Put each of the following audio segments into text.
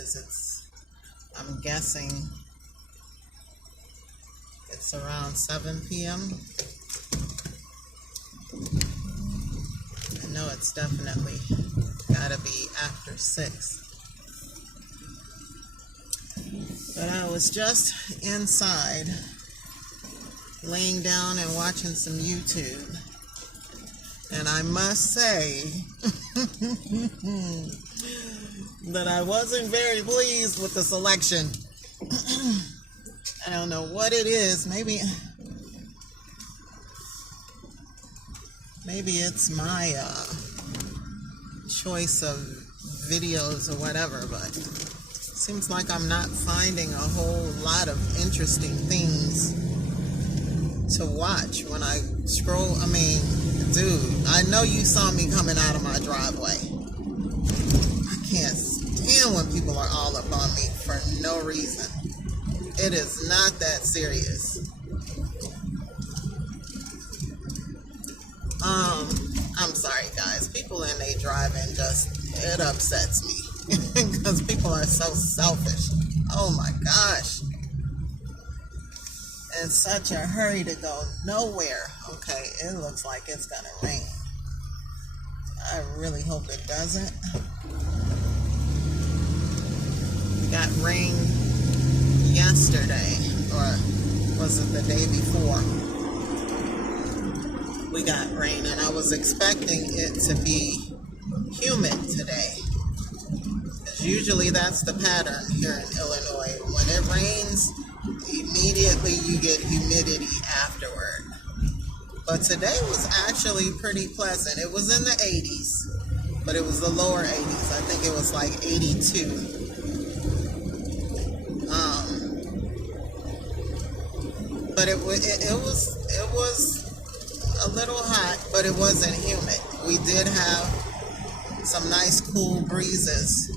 is. I'm guessing it's around 7 p.m. I know it's definitely gotta be after 6. But I was just inside, laying down and watching some YouTube. And I must say that I wasn't very pleased with the selection. I don't know what it is. Maybe it's my choice of videos or whatever, but it seems like I'm not finding a whole lot of interesting things to watch when I scroll. I mean, dude, I know you saw me coming out of my driveway. I can't stand when people are all up on me for no reason. It is not that serious. I'm sorry, guys. People in their driving it upsets me because people are so selfish. Oh my gosh. In such a hurry to go nowhere. Okay, it looks like it's gonna rain. I really hope it doesn't. We got rain yesterday, or was it the day before? We got rain, and I was expecting it to be humid today. Because usually that's the pattern here in Illinois. When it rains, immediately you get humidity afterward. But today was actually pretty pleasant. It was in the 80s, but it was the lower 80s. I think it was like 82. But it was a little hot, but it wasn't humid. We did have some nice cool breezes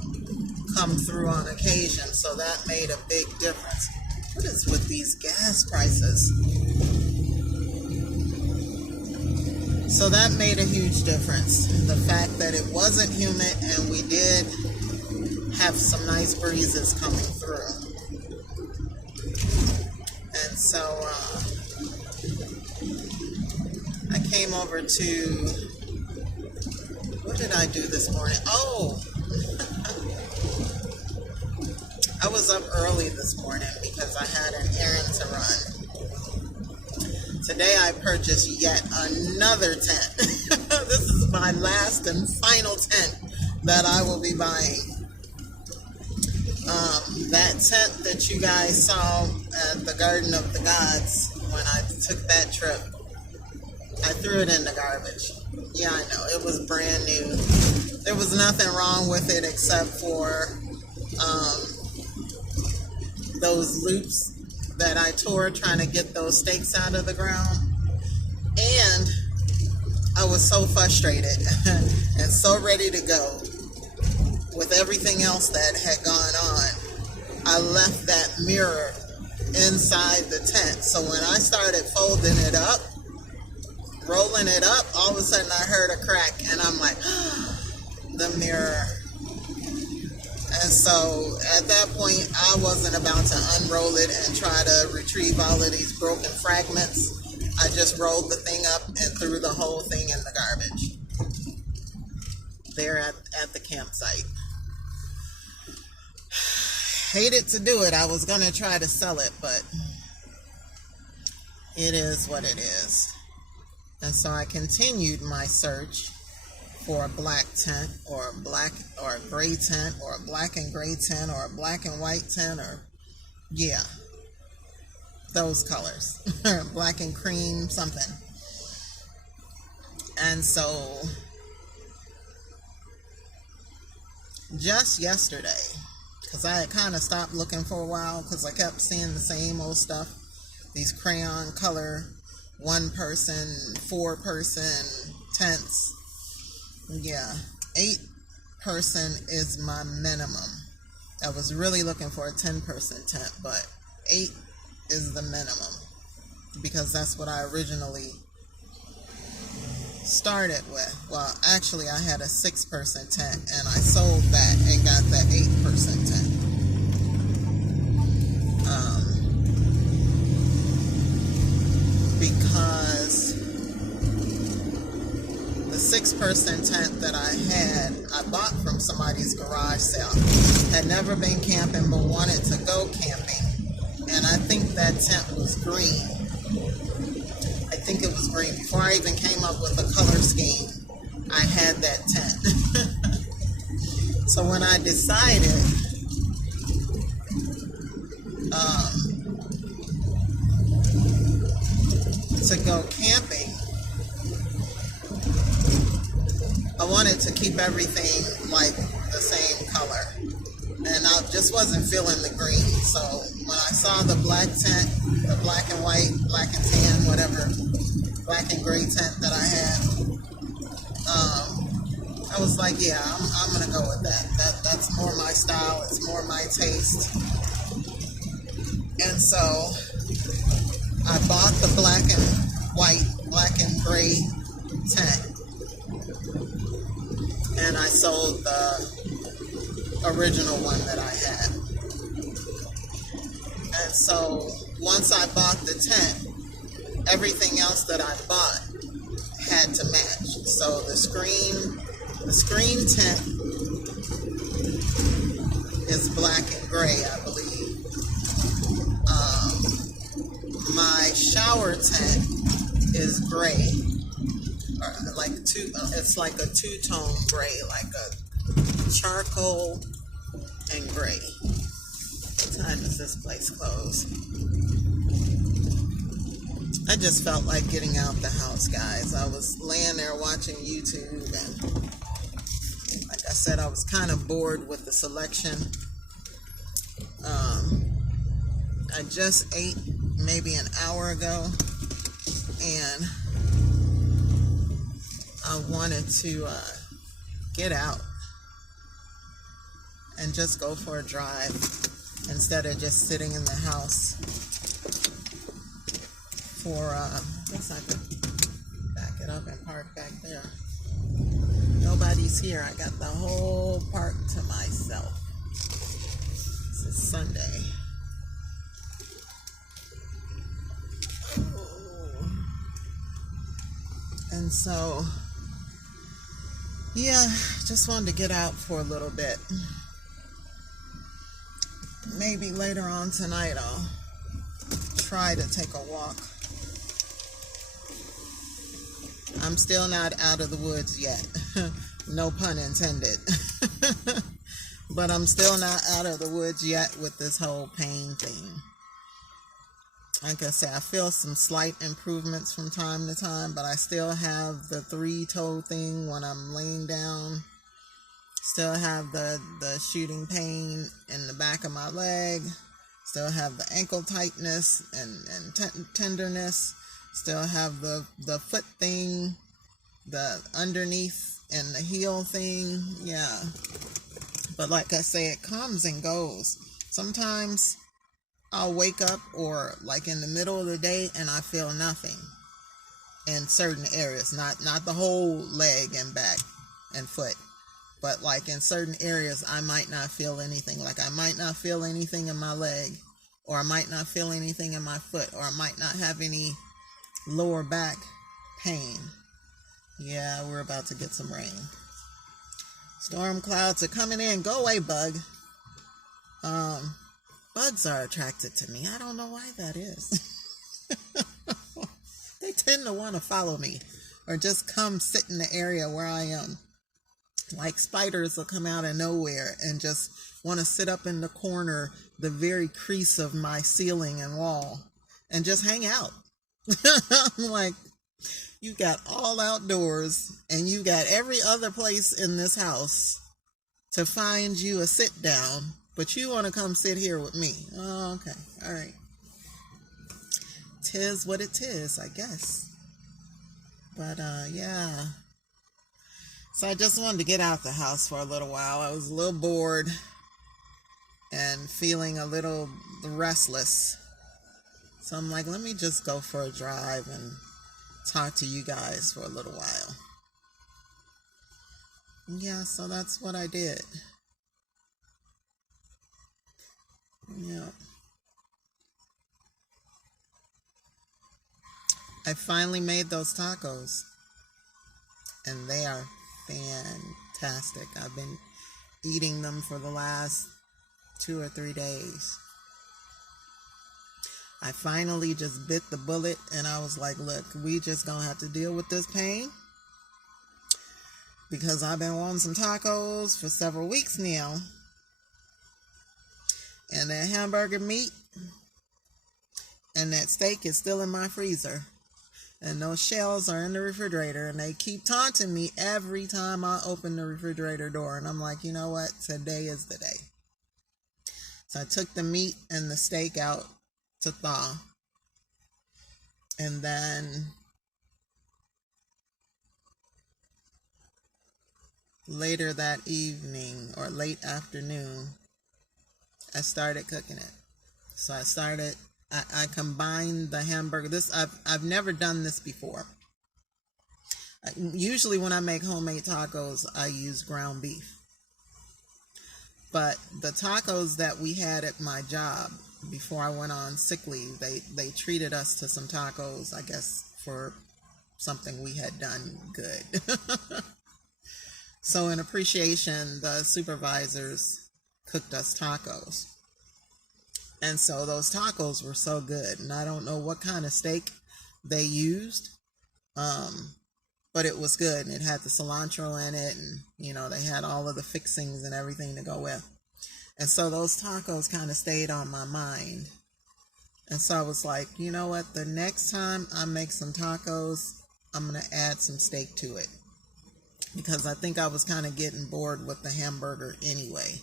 come through on occasion, so that made a big difference. What is with these gas prices? So that made a huge difference. The fact that it wasn't humid and we did have some nice breezes coming through. And so I came over to, what did I do this morning? Oh, I was up early this morning because I had an errand to run. Today I purchased yet another tent. This is my last and final tent that I will be buying. That tent that you guys saw at the Garden of the Gods when I took that trip, I threw it in the garbage. Yeah, I know, it was brand new. There was nothing wrong with it except for those loops that I tore trying to get those stakes out of the ground. And I was so frustrated and so ready to go with everything else that had gone on. I left that mirror inside the tent. So when I started folding it up, rolling it up, all of a sudden I heard a crack and I'm like, the mirror. And so at that point, I wasn't about to unroll it and try to retrieve all of these broken fragments. I just rolled the thing up and threw the whole thing in the garbage there at the campsite. Hated to do it. I was going to try to sell it, but it is what it is. And so I continued my search for a black tent or a black or a gray tent or a black and gray tent or a black and white tent, or yeah, those colors. Black and cream something. And so just yesterday, because I had kind of stopped looking for a while because I kept seeing the same old stuff, these crayon color 1-person, 4-person tents. Yeah, 8-person is my minimum. I was really looking for a 10-person tent, but 8 is the minimum because that's what I originally started with. Well, actually I had a 6-person tent and I sold that and got that 8-person tent. first person tent that I bought from somebody's garage sale. Had never been camping but wanted to go camping. And I think that tent was green. I think it was green. Before I even came up with a color scheme, I had that tent. So when I decided to go camping, I wanted to keep everything like the same color. And I just wasn't feeling the green. So when I saw the black tent, the black and white, black and tan, whatever, black and gray tent that I had, I was like, yeah, I'm gonna go with that. That's more my style. It's more my taste. And so I bought the black and white, black and gray tent, and I sold the original one that I had. And so once I bought the tent, everything else that I bought had to match. So the screen tent is black and gray, I believe. My shower tent is gray, or like it's like a two-tone gray, like a charcoal and gray. What time does this place close? I just felt like getting out the house, guys. I was laying there watching YouTube, and like I said, I was kind of bored with the selection. I just ate maybe an hour ago, and I wanted to get out and just go for a drive instead of just sitting in the house for, I guess I could back it up and park back there. Nobody's here. I got the whole park to myself. This is Sunday. And so, yeah, just wanted to get out for a little bit. Maybe later on tonight I'll try to take a walk. I'm still not out of the woods yet. No pun intended. But I'm still not out of the woods yet with this whole pain thing. Like I say, I feel some slight improvements from time to time, but I still have the three-toe thing when I'm laying down. Still have the shooting pain in the back of my leg. Still have the ankle tightness and tenderness. Still have the foot thing, the underneath and the heel thing. Yeah. But like I say, it comes and goes. Sometimes I'll wake up or like in the middle of the day and I feel nothing in certain areas, not the whole leg and back and foot, but like in certain areas I might not feel anything. Like I might not feel anything in my leg, or I might not feel anything in my foot, or I might not have any lower back pain. Yeah, we're about to get some rain. Storm clouds are coming in. Go away, bug. Bugs are attracted to me. I don't know why that is. They tend to want to follow me or just come sit in the area where I am. Like spiders will come out of nowhere and just want to sit up in the corner, the very crease of my ceiling and wall, and just hang out. I'm like, you got all outdoors and you got every other place in this house to find you a sit down, but you want to come sit here with me. Oh, okay. All right. Tis what it is, I guess. But, yeah. So I just wanted to get out the house for a little while. I was a little bored and feeling a little restless. So I'm like, let me just go for a drive and talk to you guys for a little while. Yeah, so that's what I did. Yeah. I finally made those tacos. and they are fantastic. I've been eating them for the last 2 or 3 days. I finally just bit the bullet, and I was like, look, we just gonna have to deal with this pain, because I've been wanting some tacos for several weeks now, and that hamburger meat and that steak is still in my freezer, and those shells are in the refrigerator, and they keep taunting me every time I open the refrigerator door, and I'm like, you know what, today is the day. So I took the meat and the steak out to thaw, and then later that evening or late afternoon, I started cooking it. So I combined the hamburger. I've never done this before. Usually when I make homemade tacos, I use ground beef. But the tacos that we had at my job before I went on sick leave, they treated us to some tacos, I guess, for something we had done good. So in appreciation, the supervisors cooked us tacos. And so those tacos were so good. And I don't know what kind of steak they used, but it was good. And it had the cilantro in it, and, you know, they had all of the fixings and everything to go with. And so those tacos kind of stayed on my mind. And so I was like, you know what? The next time I make some tacos, I'm going to add some steak to it, because I think I was kind of getting bored with the hamburger anyway.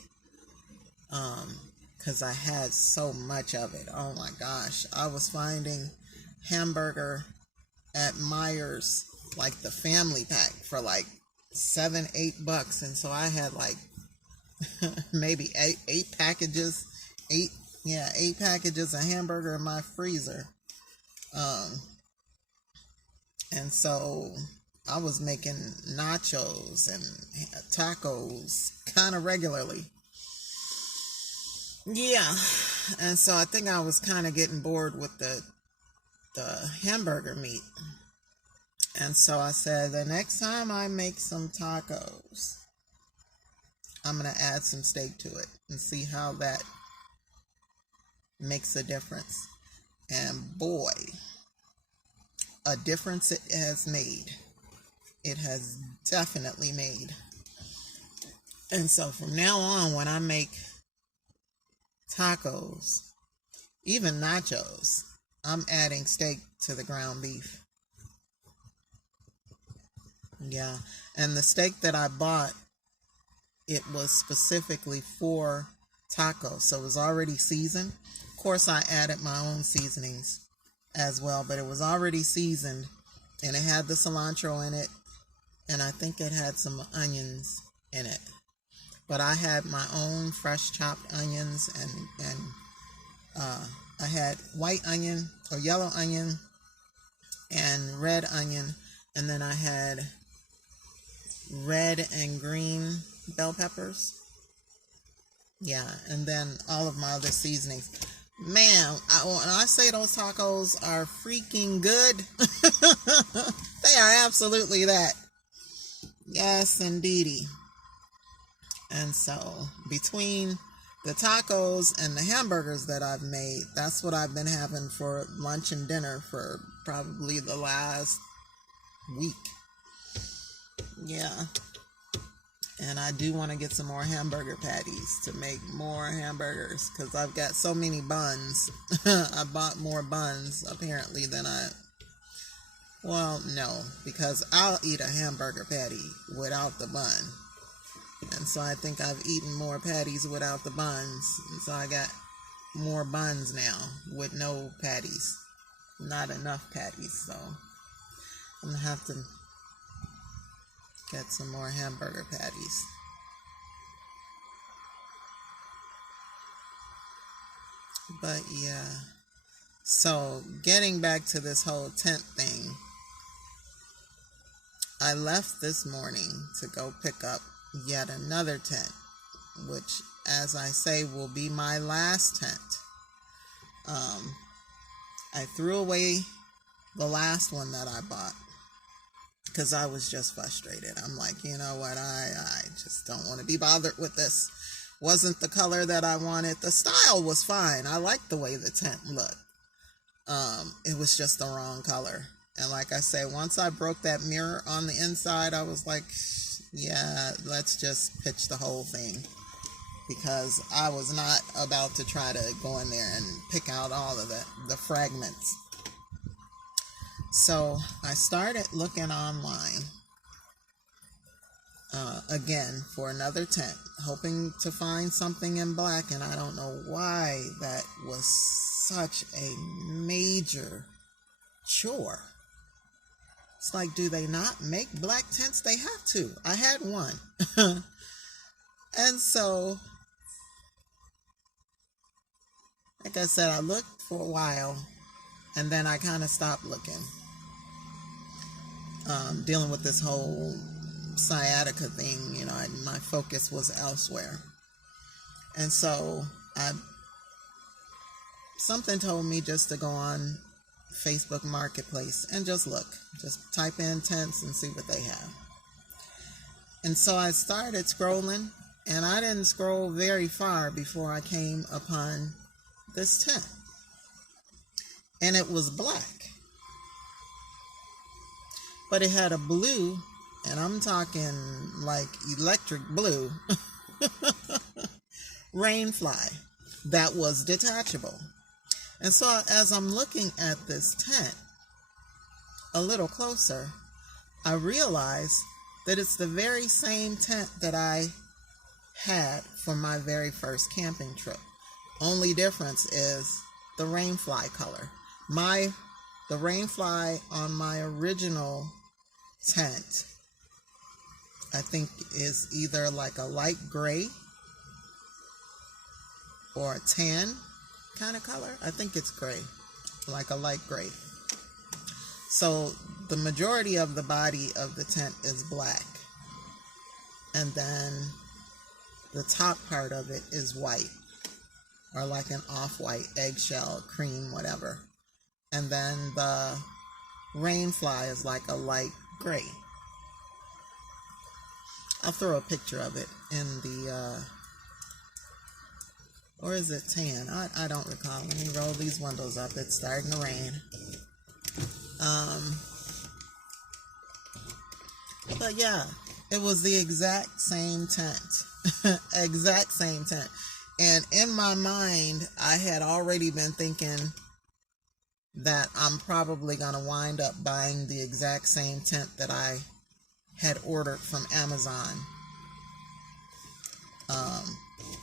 Because I had so much of it. Oh my gosh. I was finding hamburger at Myers, like the family pack, for like $7-8. And so I had like maybe eight packages of hamburger in my freezer. And so I was making nachos and tacos kind of regularly. Yeah, and so I think I was kind of getting bored with the hamburger meat. And so I said, the next time I make some tacos, I'm going to add some steak to it and see how that makes a difference. And boy, a difference it has made. It has definitely made. And so from now on, when I make tacos, even nachos, I'm adding steak to the ground beef. Yeah, and the steak that I bought, it was specifically for tacos, so it was already seasoned. Of course, I added my own seasonings as well, but it was already seasoned, and it had the cilantro in it, and I think it had some onions in it. But I had my own fresh chopped onions, and I had white onion or yellow onion and red onion, and then I had red and green bell peppers. Yeah, and then all of my other seasonings. Man, when I say those tacos are freaking good, they are absolutely that. Yes, indeedy. And so between the tacos and the hamburgers that I've made, that's what I've been having for lunch and dinner for probably the last week. Yeah. And I do want to get some more hamburger patties to make more hamburgers, because I've got so many buns. I bought more buns apparently than well, no, because I'll eat a hamburger patty without the bun. And so I think I've eaten more patties without the buns. And so I got more buns now with no patties. Not enough patties. So I'm going to have to get some more hamburger patties. But yeah. So getting back to this whole tent thing, I left this morning to go pick up yet another tent, which, as I say, will be my last tent. I threw away the last one that I bought, because I was just frustrated. I'm like, you know what, I just don't want to be bothered with this. Wasn't the color that I wanted. The style was fine. I liked the way the tent looked. It was just the wrong color. And like I say, once I broke that mirror on the inside, I was like, yeah, let's just pitch the whole thing, because I was not about to try to go in there and pick out all of the fragments. So I started looking online again for another tent, hoping to find something in black, and I don't know why that was such a major chore. It's like, do they not make black tents? They have to. I had one. And so, like I said, I looked for a while, and then I kind of stopped looking, dealing with this whole sciatica thing. You know, my focus was elsewhere. And so something told me just to go on Facebook Marketplace and just look. Just type in tents and see what they have. And so I started scrolling, and I didn't scroll very far before I came upon this tent. And it was black. But it had a blue, and I'm talking like electric blue, rainfly that was detachable. And so as I'm looking at this tent a little closer, I realize that it's the very same tent that I had for my very first camping trip. Only difference is the rainfly color. The rainfly on my original tent, I think, is either like a light gray or a tan kind of color. I think it's gray, like a light gray. So the majority of the body of the tent is black, and then the top part of it is white, or like an off-white, eggshell, cream, whatever. And then the rainfly is like a light gray. I'll throw a picture of it in the or is it tan? I don't recall. Let me roll these windows up. It's starting to rain. But yeah, it was the exact same tent. Exact same tent. And in my mind, I had already been thinking that I'm probably going to wind up buying the exact same tent that I had ordered from Amazon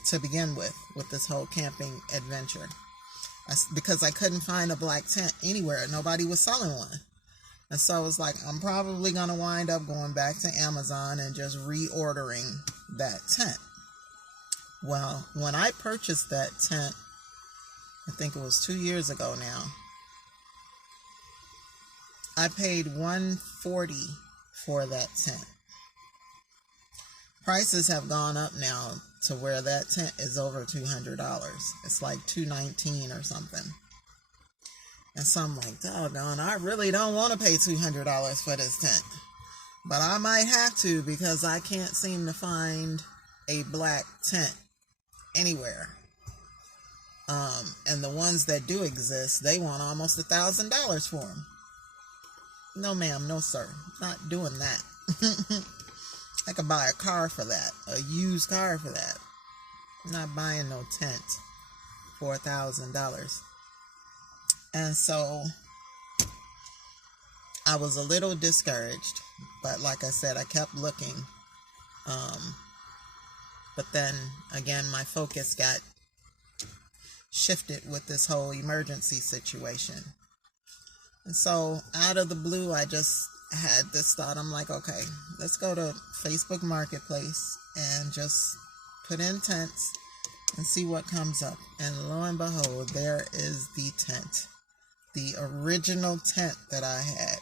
to begin with this whole camping adventure. Because I couldn't find a black tent anywhere. Nobody was selling one. And so I was like, I'm probably going to wind up going back to Amazon and just reordering that tent. Well, when I purchased that tent, I think it was 2 years ago now, I paid $140 for that tent. Prices have gone up now to where that tent is over $200. It's like $219 or something. And so I'm like, doggone, I really don't want to pay $200 for this tent. But I might have to, because I can't seem to find a black tent anywhere. And the ones that do exist, they want almost $1,000 for them. No ma'am, no sir, not doing that. I could buy a car for that, a used car for that. I'm not buying no tent for $1,000. And so I was a little discouraged, but like I said, I kept looking. But then again, my focus got shifted with this whole emergency situation. And so out of the blue, I just had this thought. I'm like, okay, let's go to Facebook Marketplace and just put in tents and see what comes up. And lo and behold, there is the tent, the original tent that I had.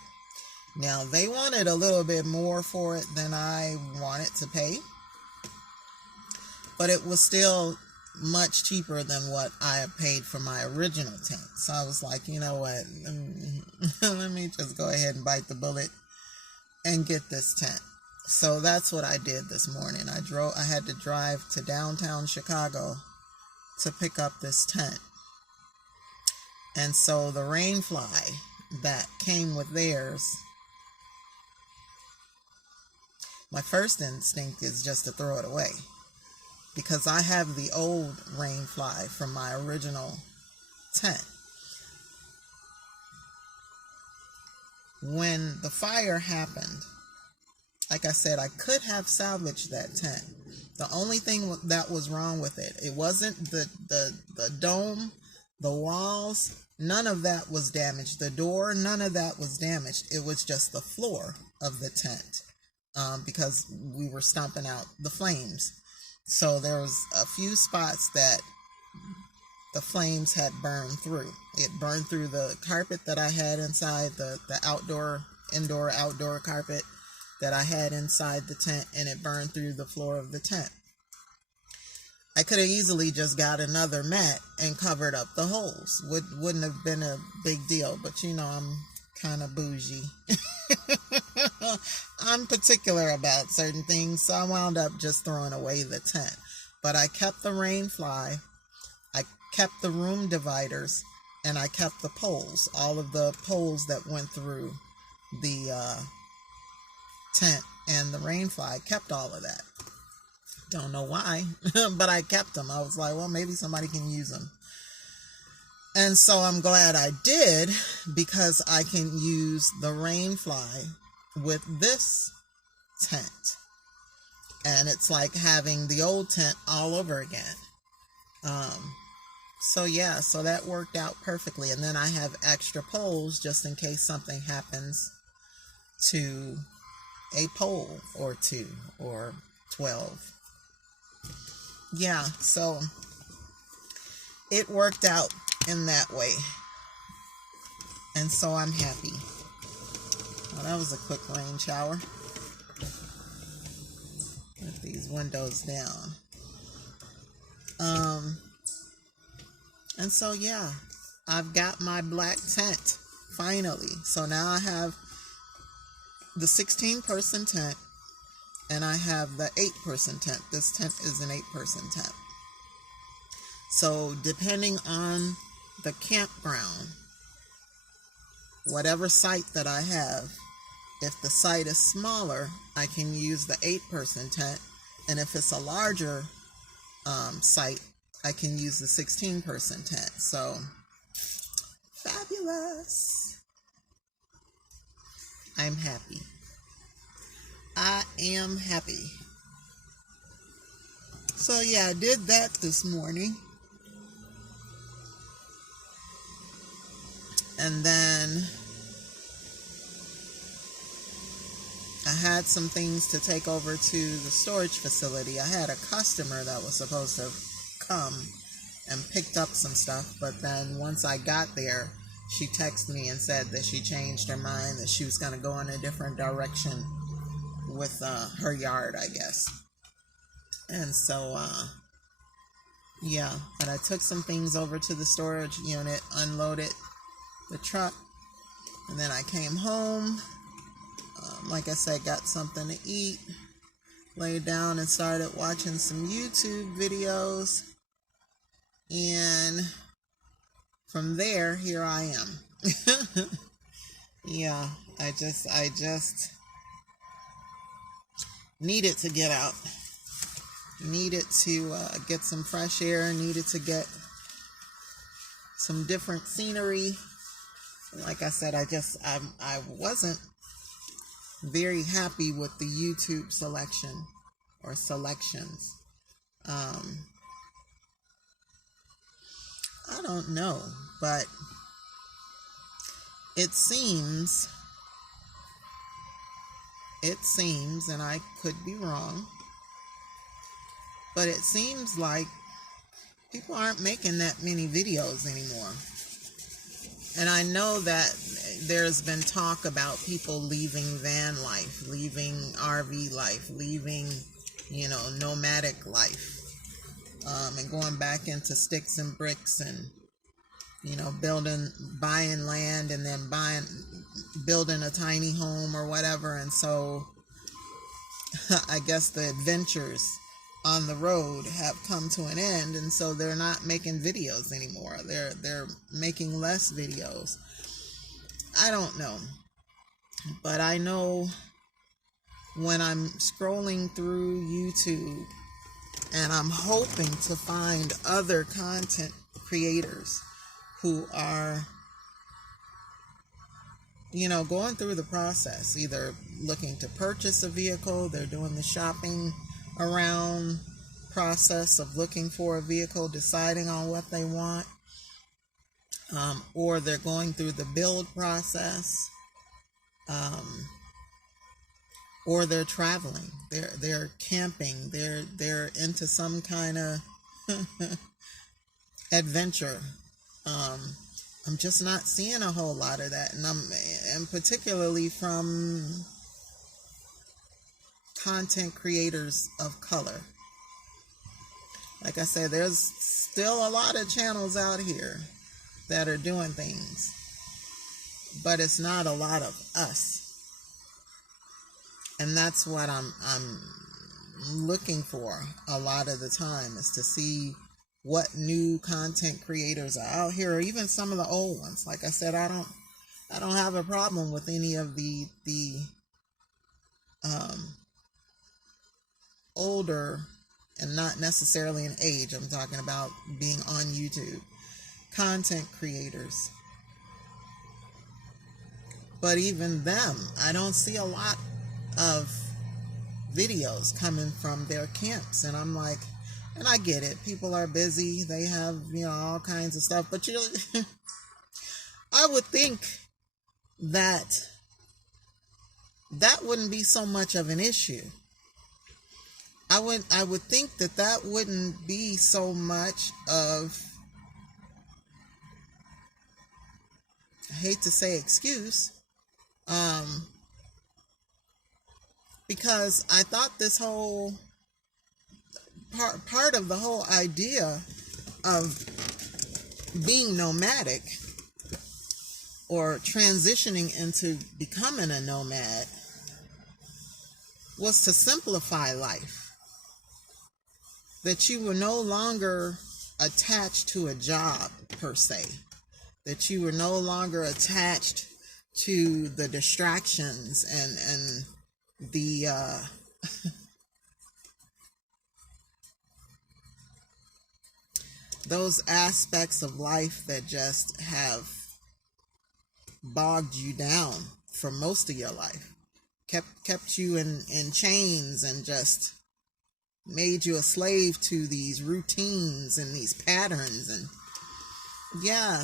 Now, they wanted a little bit more for it than I wanted to pay, but it was still much cheaper than what I had paid for my original tent. So I was like, you know what, let me just go ahead and bite the bullet and get this tent. So that's what I did this morning. I had to drive to downtown Chicago to pick up this tent. And so the Rainfly that came with theirs, my first instinct is just to throw it away, because I have the old Rainfly from my original tent. When the fire happened, like I said, I could have salvaged that tent. The only thing that was wrong with it, it wasn't the dome, the walls, none of that was damaged. The door, none of that was damaged. It was just the floor of the tent, because we were stomping out the flames. So there was a few spots that the flames had burned through. It burned through the carpet that I had inside, the indoor-outdoor carpet that I had inside the tent, and it burned through the floor of the tent. I could have easily just got another mat and covered up the holes. Wouldn't have been a big deal, but you know, I'm kind of bougie. I'm particular about certain things, so I wound up just throwing away the tent. But I kept the Rainfly, I kept the room dividers, and I kept the poles, all of the poles that went through the tent and the Rainfly. I kept all of that. Don't know why, but I kept them. I was like, well, maybe somebody can use them. And so I'm glad I did, because I can use the Rainfly with this tent. And it's like having the old tent all over again. So yeah, so that worked out perfectly. And then I have extra poles just in case something happens to a pole or 2 or 12. Yeah, so it worked out in that way. And so I'm happy. Well, that was a quick rain shower. With these windows down. And so yeah, I've got my black tent finally. So now I have the 16-person tent, and I have the 8-person tent. This tent is an 8-person tent. So depending on the campground, whatever site that I have, if the site is smaller, I can use the 8-person tent. And if it's a larger site, I can use the 16-person tent. So, fabulous. I'm happy. I am happy. So yeah, I did that this morning. And then I had some things to take over to the storage facility. I had a customer that was supposed to come and picked up some stuff, but then once I got there, she texted me and said that she changed her mind, that she was going to go in a different direction with her yard, I guess. And so, yeah, but I took some things over to the storage unit, unloaded the truck, and then I came home. Like I said, got something to eat, laid down and started watching some YouTube videos, and from there, here I am. Yeah, I just needed to get out, needed to get some fresh air, needed to get some different scenery. Like I said, I wasn't very happy with the YouTube selection or selections. I don't know, but it seems, and I could be wrong, but it seems like people aren't making that many videos anymore. And I know that there's been talk about people leaving van life, leaving RV life, leaving, nomadic life, and going back into sticks and bricks and, buying land and then building a tiny home or whatever. And so I guess the adventures on the road have come to an end, and so they're not making videos anymore. They're making less videos. I don't know. But I know when I'm scrolling through YouTube and I'm hoping to find other content creators who are, going through the process, either looking to purchase a vehicle, they're doing the shopping around process of looking for a vehicle, deciding on what they want, or they're going through the build process, or they're traveling, they're camping, they're into some kind of adventure. I'm just not seeing a whole lot of that, and particularly from content creators of color. Like I said, there's still a lot of channels out here that are doing things, but it's not a lot of us. And that's what I'm looking for a lot of the time, is to see what new content creators are out here, or even some of the old ones. Like I said, I don't have a problem with any of the older, and not necessarily in age, I'm talking about being on YouTube, content creators. But even them, I don't see a lot of videos coming from their camps. And I'm like, and I get it, people are busy, they have all kinds of stuff, but I would think that wouldn't be so much of an issue. I would think that wouldn't be so much of, I hate to say excuse, because I thought this whole part of the whole idea of being nomadic, or transitioning into becoming a nomad, was to simplify life. That you were no longer attached to a job per se. That you were no longer attached to the distractions and the those aspects of life that just have bogged you down for most of your life, kept you in chains, and just made you a slave to these routines and these patterns. And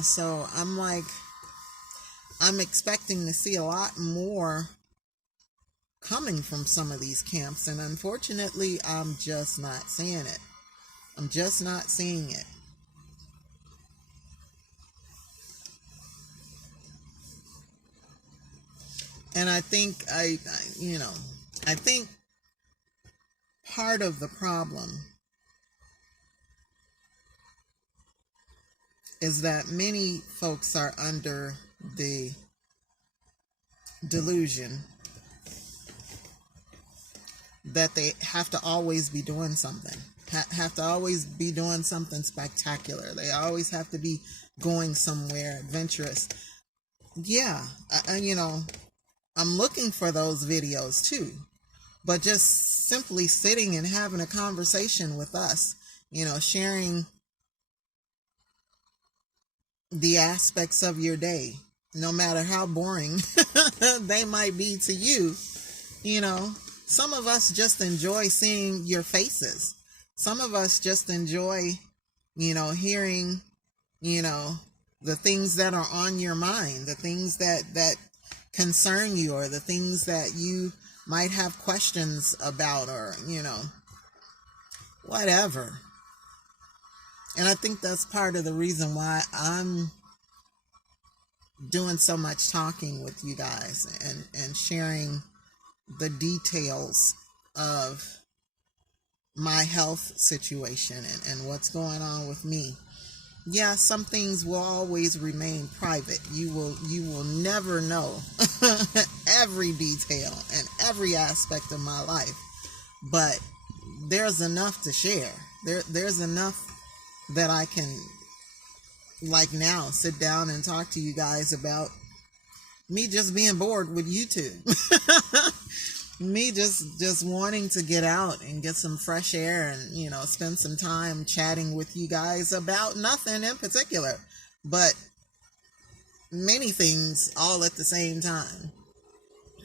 so I'm expecting to see a lot more coming from some of these camps, and unfortunately I'm just not seeing it. I'm just not seeing it. And I think I think part of the problem is that many folks are under the delusion that they have to always be doing something, have to always be doing something spectacular. They always have to be going somewhere adventurous. I'm looking for those videos too, but just simply sitting and having a conversation with us, sharing the aspects of your day, no matter how boring they might be to you. Some of us just enjoy seeing your faces. Some of us just enjoy, hearing, the things that are on your mind, the things that concern you, or the things that you might have questions about, or, whatever. And I think that's part of the reason why I'm doing so much talking with you guys and sharing the details of my health situation and what's going on with me. Yeah, some things will always remain private. You will never know every detail and every aspect of my life. But there's enough to share. There's enough that I can, like, now sit down and talk to you guys about me just being bored with YouTube. Me just wanting to get out and get some fresh air and, spend some time chatting with you guys about nothing in particular, but many things all at the same time.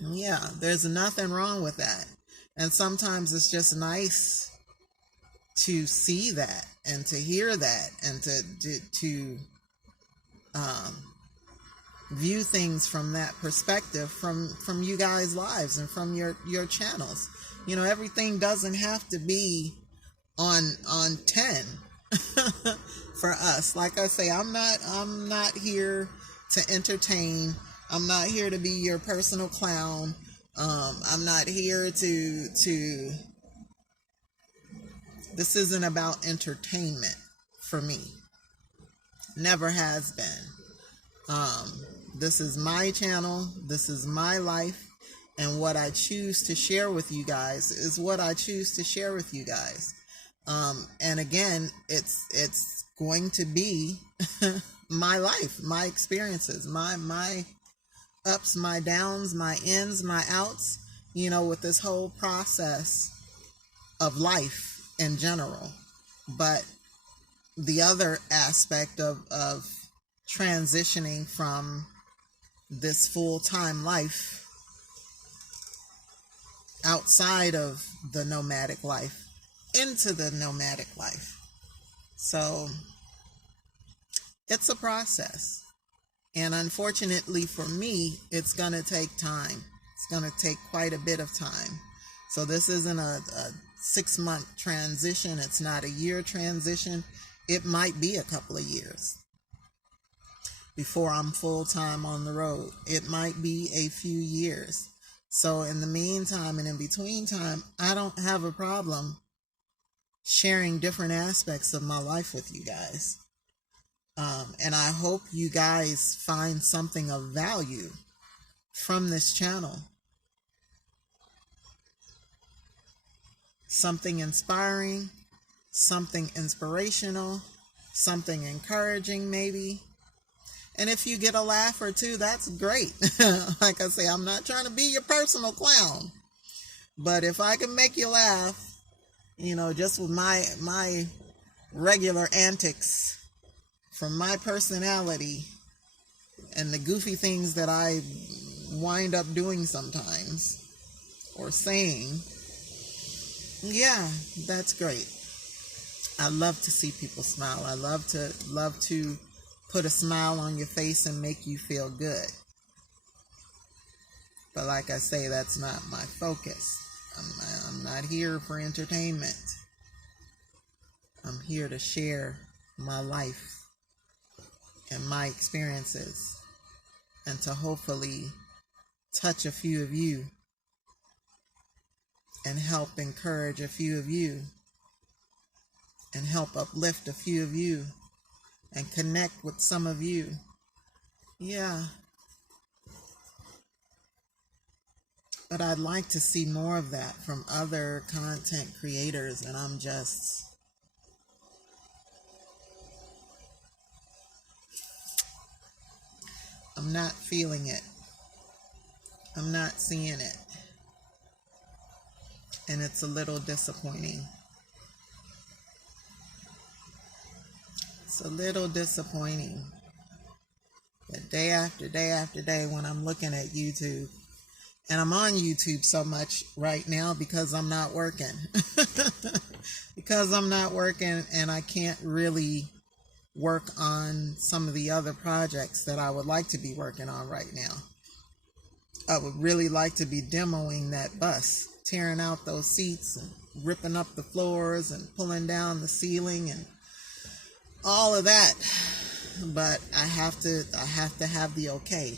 Yeah, there's nothing wrong with that. And sometimes it's just nice to see that and to hear that and to view things from that perspective, from you guys' lives and from your channels. Everything doesn't have to be on 10 for us. Like I say, I'm not here to entertain. I'm not here to be your personal clown. I'm not here to this isn't about entertainment for me. Never has been. This is my channel. This is my life. And what I choose to share with you guys is what I choose to share with you guys. And again, it's going to be my life, my experiences, my ups, my downs, my ins, my outs, with this whole process of life in general. But the other aspect of transitioning from this full-time life outside of the nomadic life into the nomadic life. So it's a process. And unfortunately for me, it's going to take time. It's going to take quite a bit of time. So this isn't a 6-month transition. It's not a year transition. It might be a couple of years before I'm full-time on the road. It might be a few years. So in the meantime and in between time, I don't have a problem sharing different aspects of my life with you guys. And I hope you guys find something of value from this channel. Something inspiring, something inspirational, something encouraging maybe. And if you get a laugh or two, that's great. Like I say, I'm not trying to be your personal clown. But if I can make you laugh, just with my regular antics from my personality and the goofy things that I wind up doing sometimes or saying, yeah, that's great. I love to see people smile. I love to put a smile on your face and make you feel good. But like I say, that's not my focus. I'm not here for entertainment. I'm here to share my life and my experiences and to hopefully touch a few of you and help encourage a few of you and help uplift a few of you and connect with some of you. Yeah. But I'd like to see more of that from other content creators, and I'm not feeling it. I'm not seeing it. And it's a little disappointing. It's a little disappointing that day after day after day when I'm looking at YouTube, and I'm on YouTube so much right now because I'm not working. Because I'm not working and I can't really work on some of the other projects that I would like to be working on right now. I would really like to be demoing that bus, tearing out those seats and ripping up the floors and pulling down the ceiling and all of that. But I have to have the okay.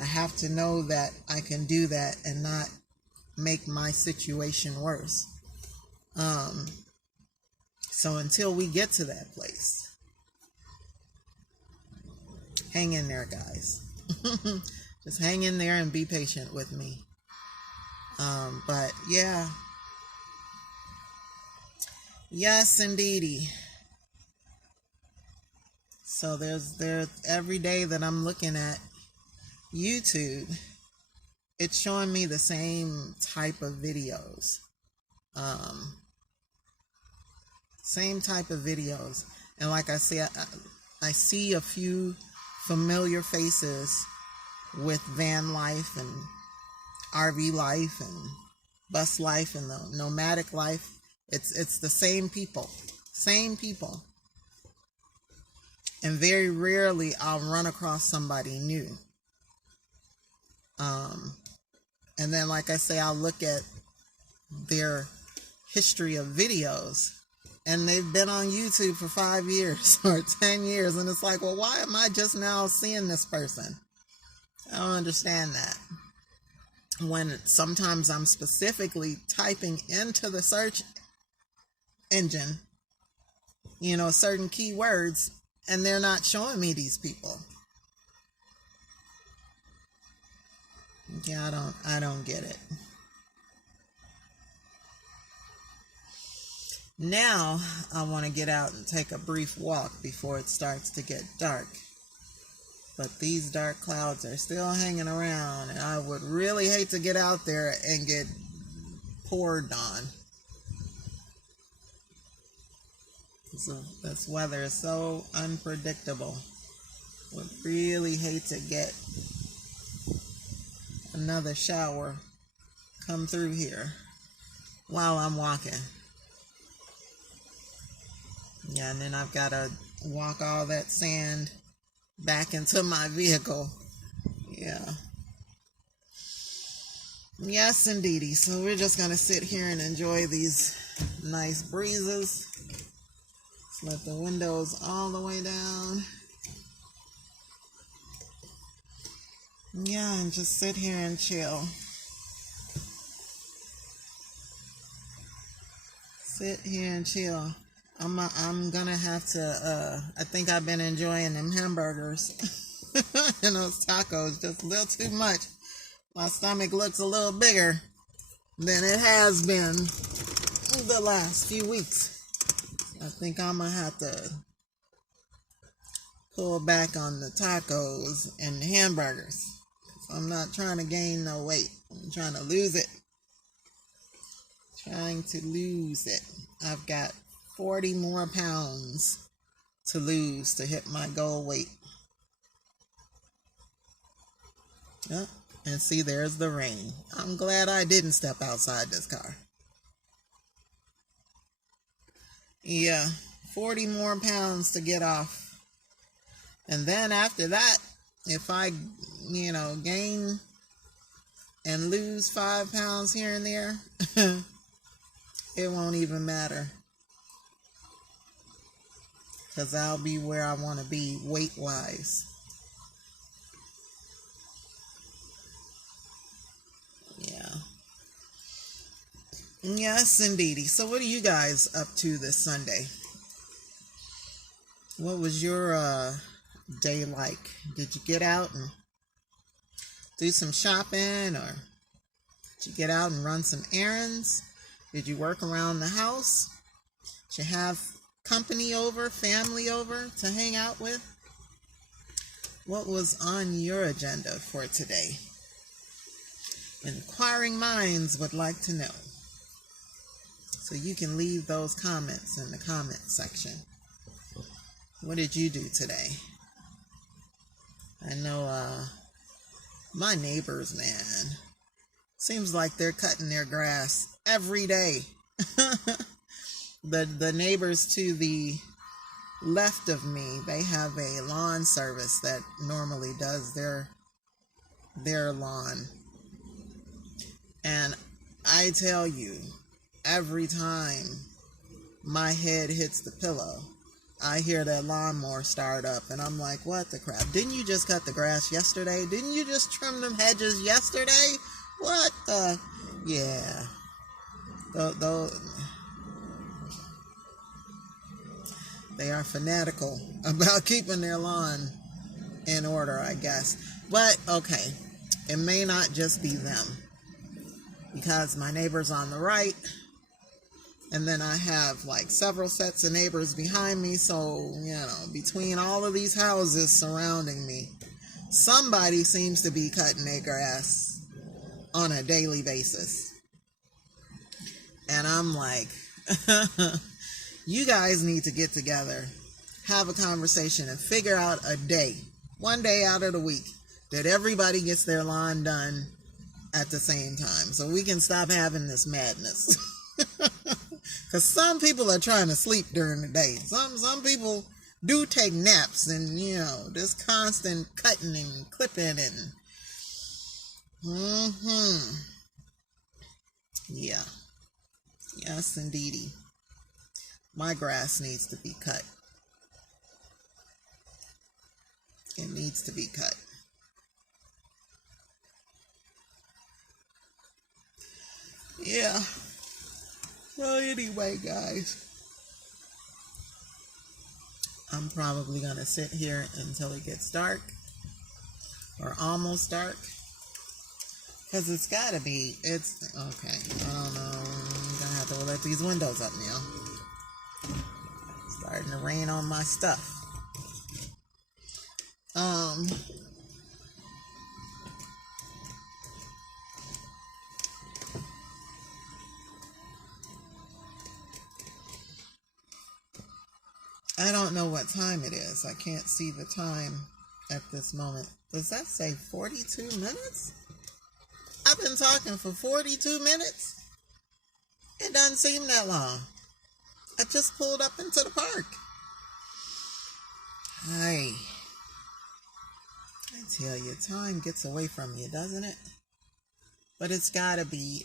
I have to know that I can do that and not make my situation worse. So until we get to that place, hang in there, guys. Just hang in there and be patient with me. But yeah, yes, indeedy. So there's every day that I'm looking at YouTube, it's showing me the same type of videos. Same type of videos. And like I said, I see a few familiar faces with van life and RV life and bus life and the nomadic life. It's the same people. Same people. And very rarely I'll run across somebody new. And then, like I say, I'll look at their history of videos, and they've been on YouTube for 5 years or 10 years, and it's like, well, why am I just now seeing this person? I don't understand that. When sometimes I'm specifically typing into the search engine, certain keywords, and they're not showing me these people. Yeah, I don't get it. Now, I want to get out and take a brief walk before it starts to get dark. But these dark clouds are still hanging around, and I would really hate to get out there and get poured on. So this weather is so unpredictable. Would really hate to get another shower come through here while I'm walking. Yeah, and then I've got to walk all that sand back into my vehicle. Yeah. Yes, indeedy. So we're just going to sit here and enjoy these nice breezes. Let's let the windows all the way down. Yeah, and just sit here and chill. Sit here and chill. I'm gonna have to, I think I've been enjoying them hamburgers and those tacos just a little too much. My stomach looks a little bigger than it has been the last few weeks. I think I'm gonna have to pull back on the tacos and the hamburgers. I'm not trying to gain no weight. I'm trying to lose it. Trying to lose it. I've got 40 more pounds to lose to hit my goal weight. Yeah, and see, there's the rain. I'm glad I didn't step outside this car. Yeah, 40 more pounds to get off. And then after that, if I, gain and lose 5 pounds here and there, it won't even matter. Because I'll be where I want to be weight-wise. Yeah. Yes, indeedy. So what are you guys up to this Sunday? What was your day like? Did you get out and do some shopping, or did you get out and run some errands? Did you work around the house? Did you have company over, family over to hang out with? What was on your agenda for today? Inquiring minds would like to know. So you can leave those comments in the comment section. What did you do today? I know my neighbors, man, seems like they're cutting their grass every day. The neighbors to the left of me, they have a lawn service that normally does their lawn. And I tell you, every time my head hits the pillow, I hear that lawnmower start up, and I'm like, what the crap? Didn't you just cut the grass yesterday? Didn't you just trim them hedges yesterday? What the? Yeah. They are fanatical about keeping their lawn in order, I guess. But okay, it may not just be them, because my neighbor's on the right, and then I have like several sets of neighbors behind me. So, between all of these houses surrounding me, somebody seems to be cutting their grass on a daily basis. And I'm like, you guys need to get together, have a conversation, and figure out a day, one day out of the week, that everybody gets their lawn done at the same time, so we can stop having this madness. Because some people are trying to sleep during the day. Some people do take naps, and this constant cutting and clipping and yeah. Yes, indeedy. My grass needs to be cut. It needs to be cut. Yeah. Well, anyway, guys, I'm probably going to sit here until it gets dark, or almost dark, because it's got to be, it's, okay, I don't know, I'm going to have to let these windows up now. It's starting to rain on my stuff. I don't know what time it is. I can't see the time at this moment. Does that say 42 minutes? I've been talking for 42 minutes? It doesn't seem that long. I just pulled up into the park. Hey, I tell you, time gets away from you, doesn't it? But it's gotta be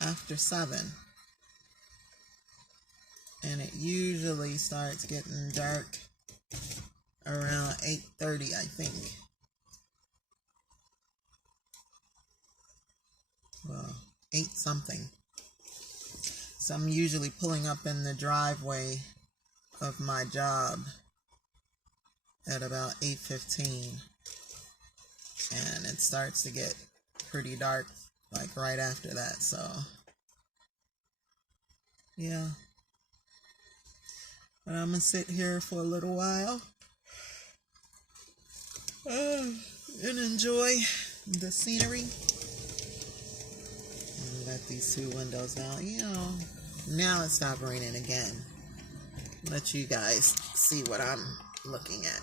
after 7. And it usually starts getting dark around 8:30, I think. Well, 8 something. So I'm usually pulling up in the driveway of my job at about 8:15. And it starts to get pretty dark like right after that, so yeah. But I'm gonna sit here for a little while and enjoy the scenery. And let these 2 windows down. Now it stopped raining again. Let you guys see what I'm looking at.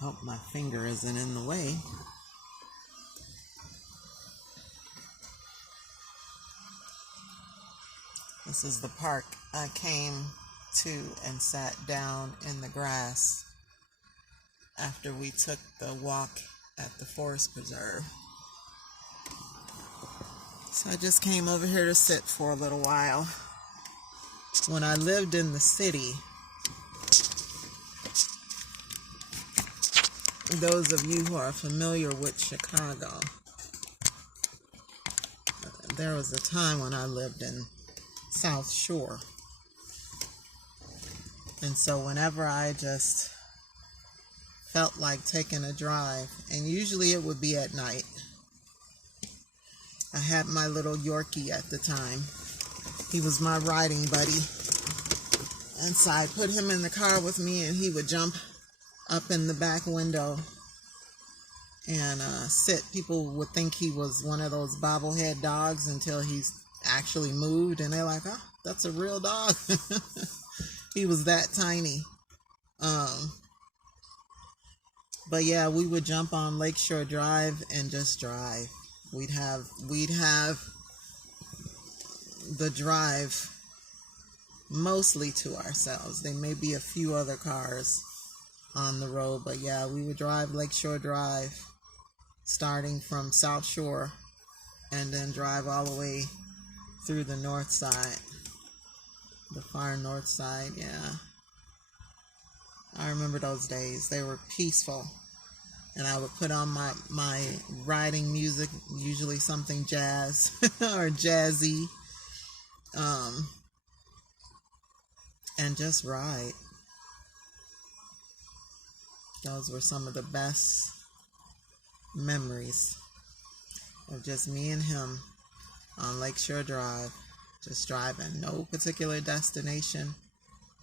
Hope my finger isn't in the way. This is the park I came to and sat down in the grass after we took the walk at the forest preserve. So I just came over here to sit for a little while. When I lived in the city, those of you who are familiar with Chicago, there was a time when I lived in South Shore. And so whenever I just felt like taking a drive, and usually it would be at night, I had my little Yorkie at the time. He was my riding buddy. And so I put him in the car with me, and he would jump up in the back window and sit. People would think he was one of those bobblehead dogs until he's actually moved, and they're like, oh, that's a real dog. He was that tiny. But yeah, we would jump on Lakeshore Drive and just drive. We'd have the drive mostly to ourselves. There may be a few other cars on the road, but yeah, we would drive Lakeshore Drive starting from South Shore and then drive all the way through the north side, the far north side. Yeah, I remember those days. They were peaceful. And I would put on my riding music, usually something jazz or jazzy, and just ride. Those were some of the best memories of just me and him on Lakeshore Drive, just driving. No particular destination,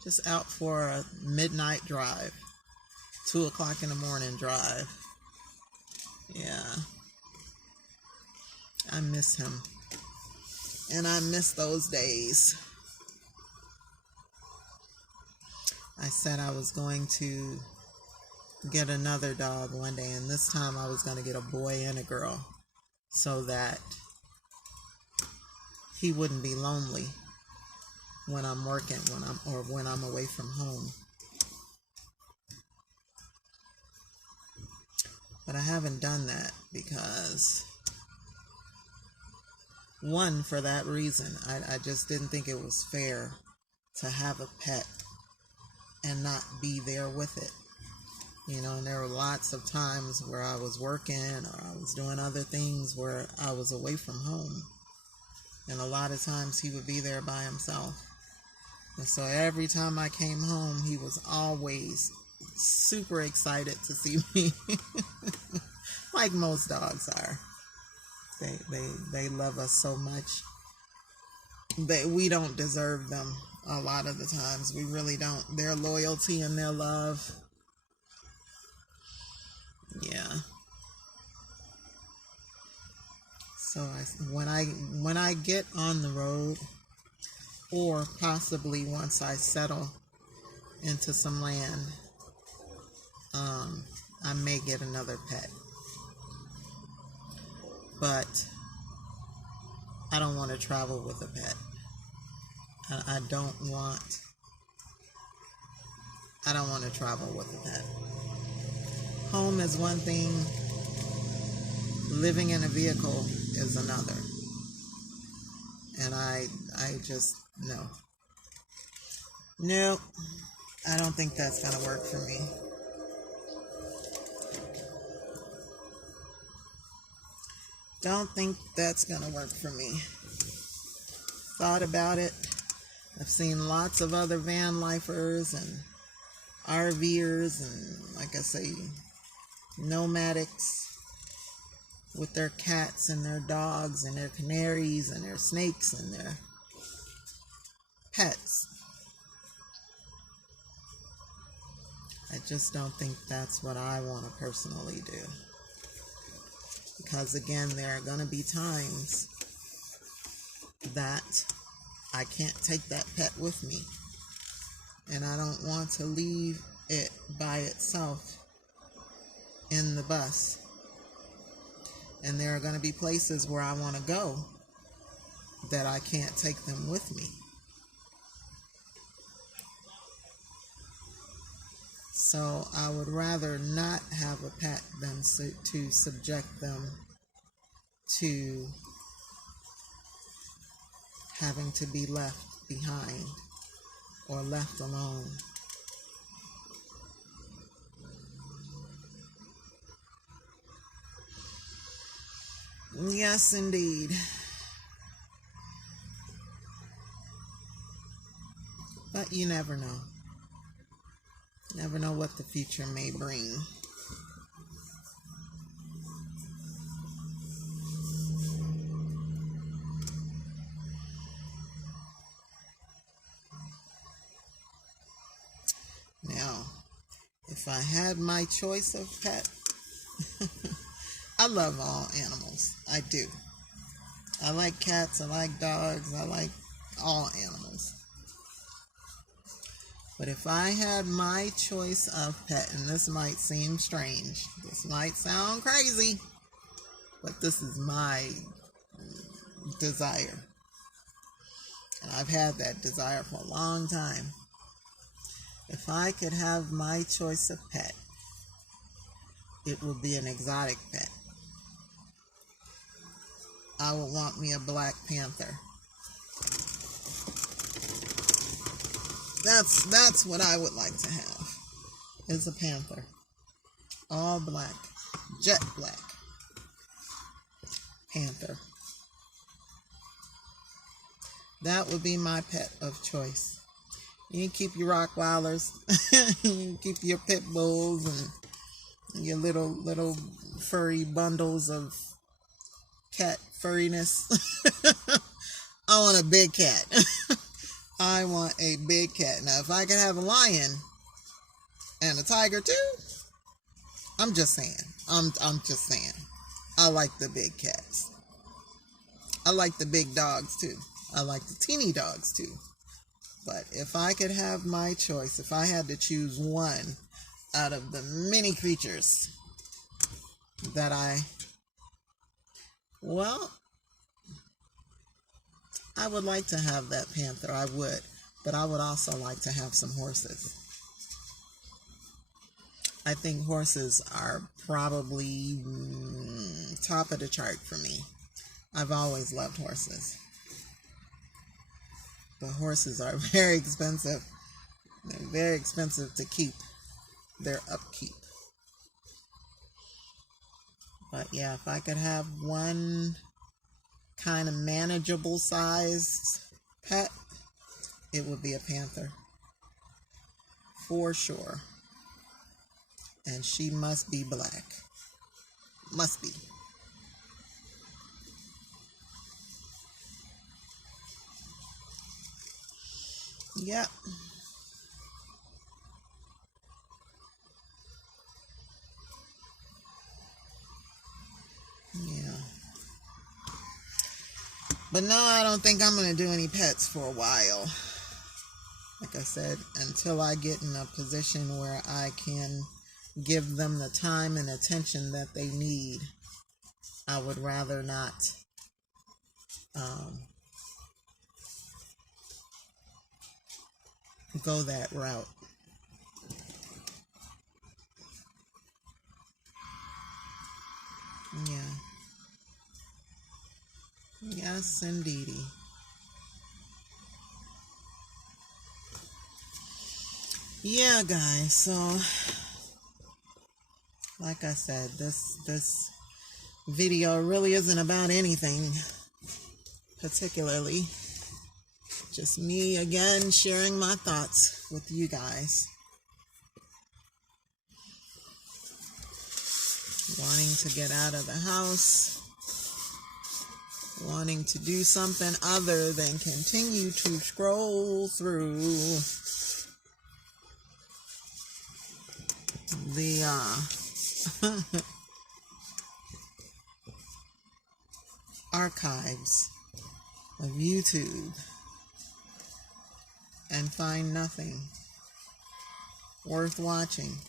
just out for a midnight drive, 2 o'clock in the morning drive. Yeah, I miss him, and I miss those days. I said I was going to get another dog one day, and this time I was going to get a boy and a girl so that he wouldn't be lonely when I'm working, when I'm away from home. But I haven't done that because, one, for that reason, I just didn't think it was fair to have a pet and not be there with it. You know, and there were lots of times where I was working or I was doing other things where I was away from home. And a lot of times he would be there by himself. And so every time I came home, he was always super excited to see me. Like most dogs are. They love us so much that we don't deserve them a lot of the times. We really don't. Their loyalty and their love. Yeah. So when I get on the road, or possibly once I settle into some land, I may get another pet. But I don't want to travel with a pet. I don't want to travel with a pet. Home is one thing. Living in a vehicle is another. And I just, no, I don't think that's going to work for me. Don't think that's going to work for me. Thought about it. I've seen lots of other van lifers and RVers and, like I say, nomadics with their cats and their dogs and their canaries and their snakes and their pets. I just don't think that's what I want to personally do. Because again, there are going to be times that I can't take that pet with me. And I don't want to leave it by itself in the bus. And there are going to be places where I want to go that I can't take them with me. So I would rather not have a pet than to subject them to having to be left behind or left alone. Yes, indeed. But you never know. Never know what the future may bring. Now, if I had my choice of pet, I love all animals. I do. I like cats, I like dogs, I like all animals. But if I had my choice of pet, and this might seem strange, this might sound crazy, but this is my desire. And I've had that desire for a long time. If I could have my choice of pet, it would be an exotic pet. I would want me a Black Panther. That's what I would like to have, is a panther. All black. Jet black. Panther. That would be my pet of choice. You can keep your Rottweilers. You can keep your pit bulls and your little furry bundles of cat furriness. I want a big cat. I want a big cat. Now, if I could have a lion and a tiger too, I'm just saying. I'm just saying. I like the big cats. I like the big dogs too. I like the teeny dogs too. But if I could have my choice, if I had to choose one out of the many creatures that I would like to have that panther. I would. But I would also like to have some horses. I think horses are probably top of the chart for me. I've always loved horses. But horses are very expensive. They're very expensive to keep. Their upkeep. But yeah, if I could have one kind of manageable sized pet, it would be a panther. For sure. And she must be black. Must be. Yep. Yeah. But no, I don't think I'm going to do any pets for a while. Like I said, until I get in a position where I can give them the time and attention that they need, I would rather not go that route. Yeah. Yes, indeedy. Yeah, guys. So, like I said, this video really isn't about anything particularly. Just me again sharing my thoughts with you guys. Wanting to get out of the house. Wanting to do something other than continue to scroll through the archives of YouTube and find nothing worth watching.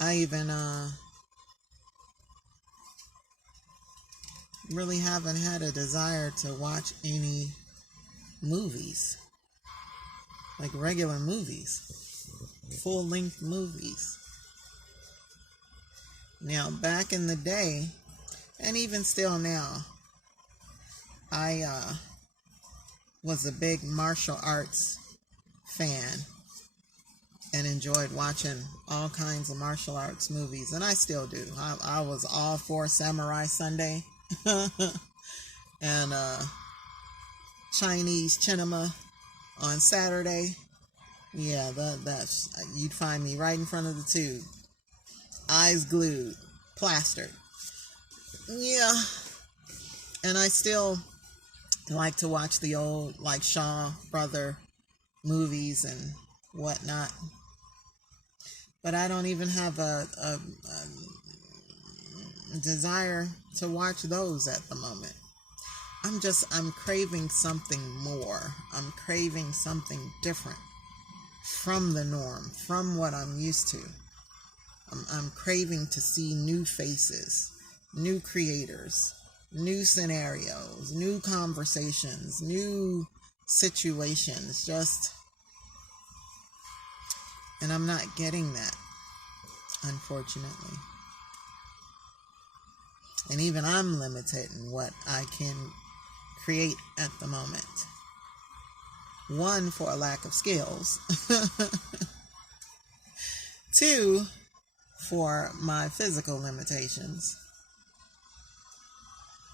I even really haven't had a desire to watch any movies, like regular movies, full-length movies. Now, back in the day, and even still now, I was a big martial arts fan and enjoyed watching all kinds of martial arts movies, and I still do. I was all for Samurai Sunday and Chinese cinema on Saturday. Yeah, that's you'd find me right in front of the tube, eyes glued, plastered. Yeah, and I still like to watch the old, like, Shaw Brother movies and whatnot. But I don't even have a desire to watch those at the moment. I'm craving something more. I'm craving something different from the norm, from what I'm used to. I'm craving to see new faces, new creators, new scenarios, new conversations, new situations, and I'm not getting that, unfortunately. And even I'm limited in what I can create at the moment. One, for a lack of skills. Two, for my physical limitations.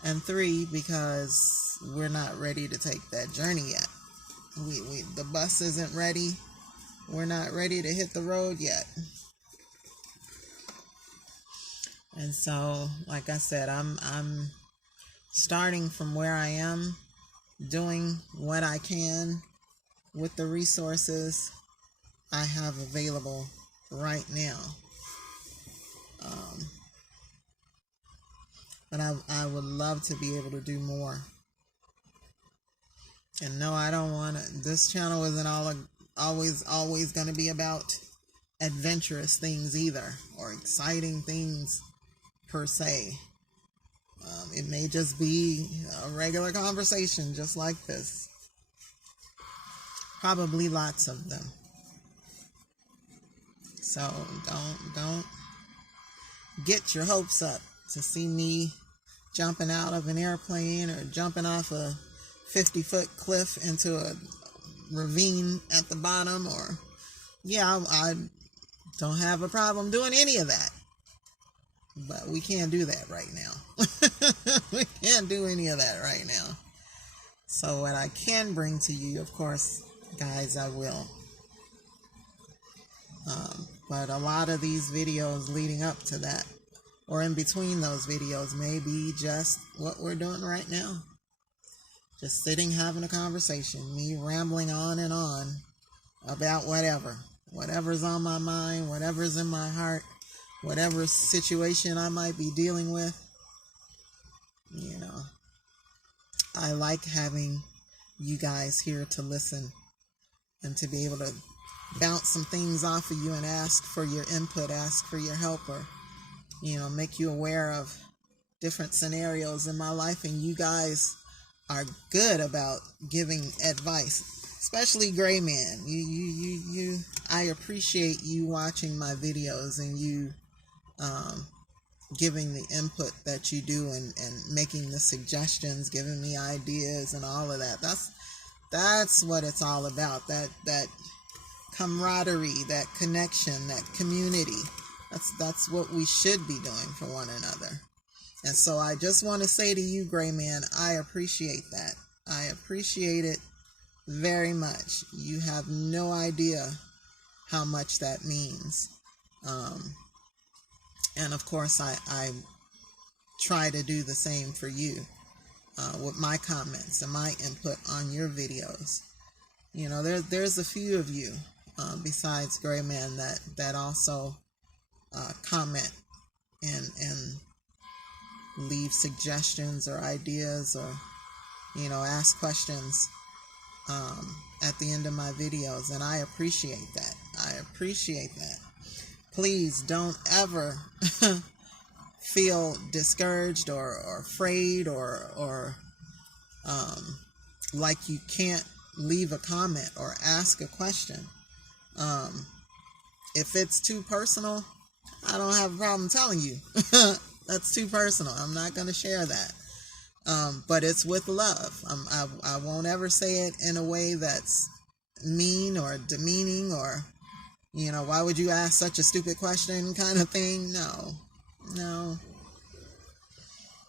And three, because we're not ready to take that journey yet. The bus isn't ready. We're not ready to hit the road yet. And so, like I said, I'm starting from where I am, doing what I can with the resources I have available right now. But I would love to be able to do more. And no, I don't want to. This channel isn't always going to be about adventurous things either, or exciting things per se. It may just be a regular conversation just like this. Probably lots of them. So don't get your hopes up to see me jumping out of an airplane or jumping off a 50-foot cliff into a ravine at the bottom. Or I don't have a problem doing any of that. But we can't do that right now. We can't do any of that right now. So what I can bring to you, of course, guys, I will. But a lot of these videos leading up to that, or in between those videos, may be just what we're doing right now. Just sitting, having a conversation, me rambling on and on about whatever's on my mind, whatever's in my heart, whatever situation I might be dealing with. You know, I like having you guys here to listen and to be able to bounce some things off of you and ask for your input, ask for your help, or, make you aware of different scenarios in my life. And you guys are good about giving advice, especially Gray Man. I appreciate you watching my videos and you giving the input that you do and making the suggestions, giving me ideas and all of that. That's what it's all about. That camaraderie, that connection, that community. That's what we should be doing for one another. And so I just want to say to you, Gray Man, I appreciate that. I appreciate it very much. You have no idea how much that means. And of course, I try to do the same for you with my comments and my input on your videos. There's a few of you besides Gray Man that also comment and leave suggestions or ideas, or ask questions at the end of my videos, and I appreciate that. Please don't ever feel discouraged or afraid or like you can't leave a comment or ask a question. If it's too personal, I don't have a problem telling you. That's too personal. I'm not going to share that. But it's with love. I won't ever say it in a way that's mean or demeaning or, why would you ask such a stupid question kind of thing? No,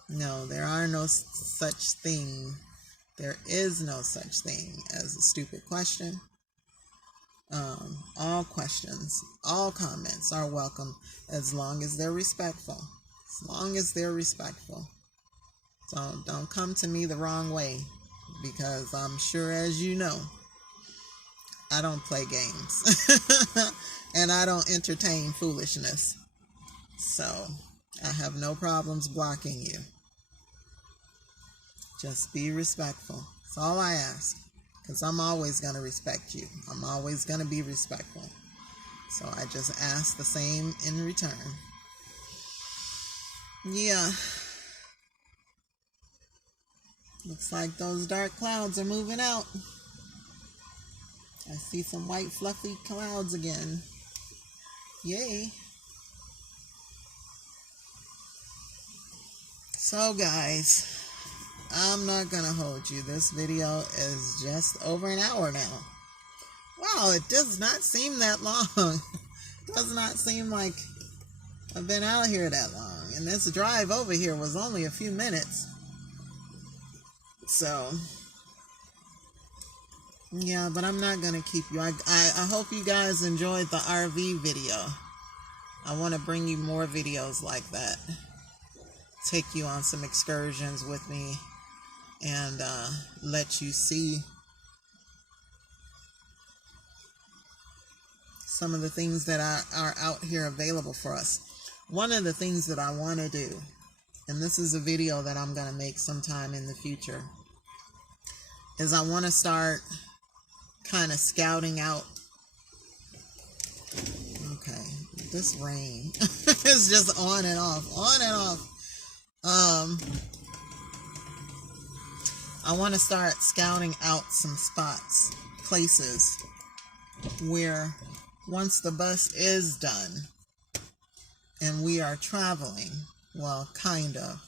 there are no such thing. There is no such thing as a stupid question. All questions, all comments are welcome as long as they're respectful. So don't come to me the wrong way, because I'm sure, as you know, I don't play games and I don't entertain foolishness. So I have no problems blocking you. Just be respectful. That's all I ask, because I'm always going to respect you. I'm always going to be respectful. So I just ask the same in return. Yeah. Looks like those dark clouds are moving out. I see some white fluffy clouds again. Yay. So guys, I'm not gonna hold you. This video is just over an hour now. Wow, it does not seem that long. Does not seem like I've been out here that long. And this drive over here was only a few minutes. So, yeah, but I'm not gonna keep you. I hope you guys enjoyed the RV video. I want to bring you more videos like that. Take you on some excursions with me and let you see some of the things that are out here available for us. One of the things that I want to do, and this is a video that I'm going to make sometime in the future, is I want to start kind of scouting out. Okay, this rain is just on and off, on and off. I want to start scouting out some spots, places where once the bus is done and we are traveling, well, kind of,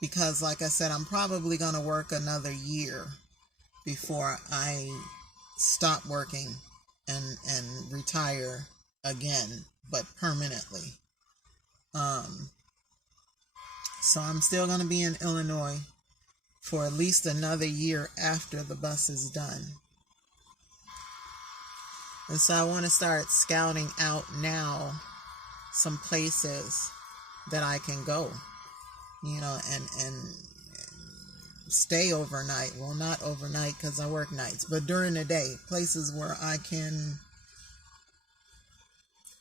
because like I said, I'm probably going to work another year before I stop working and retire again, but permanently. So I'm still going to be in Illinois for at least another year after the bus is done. And so I want to start scouting out now some places that I can go, you know, and stay overnight. Well, not overnight because I work nights, but during the day, places where I can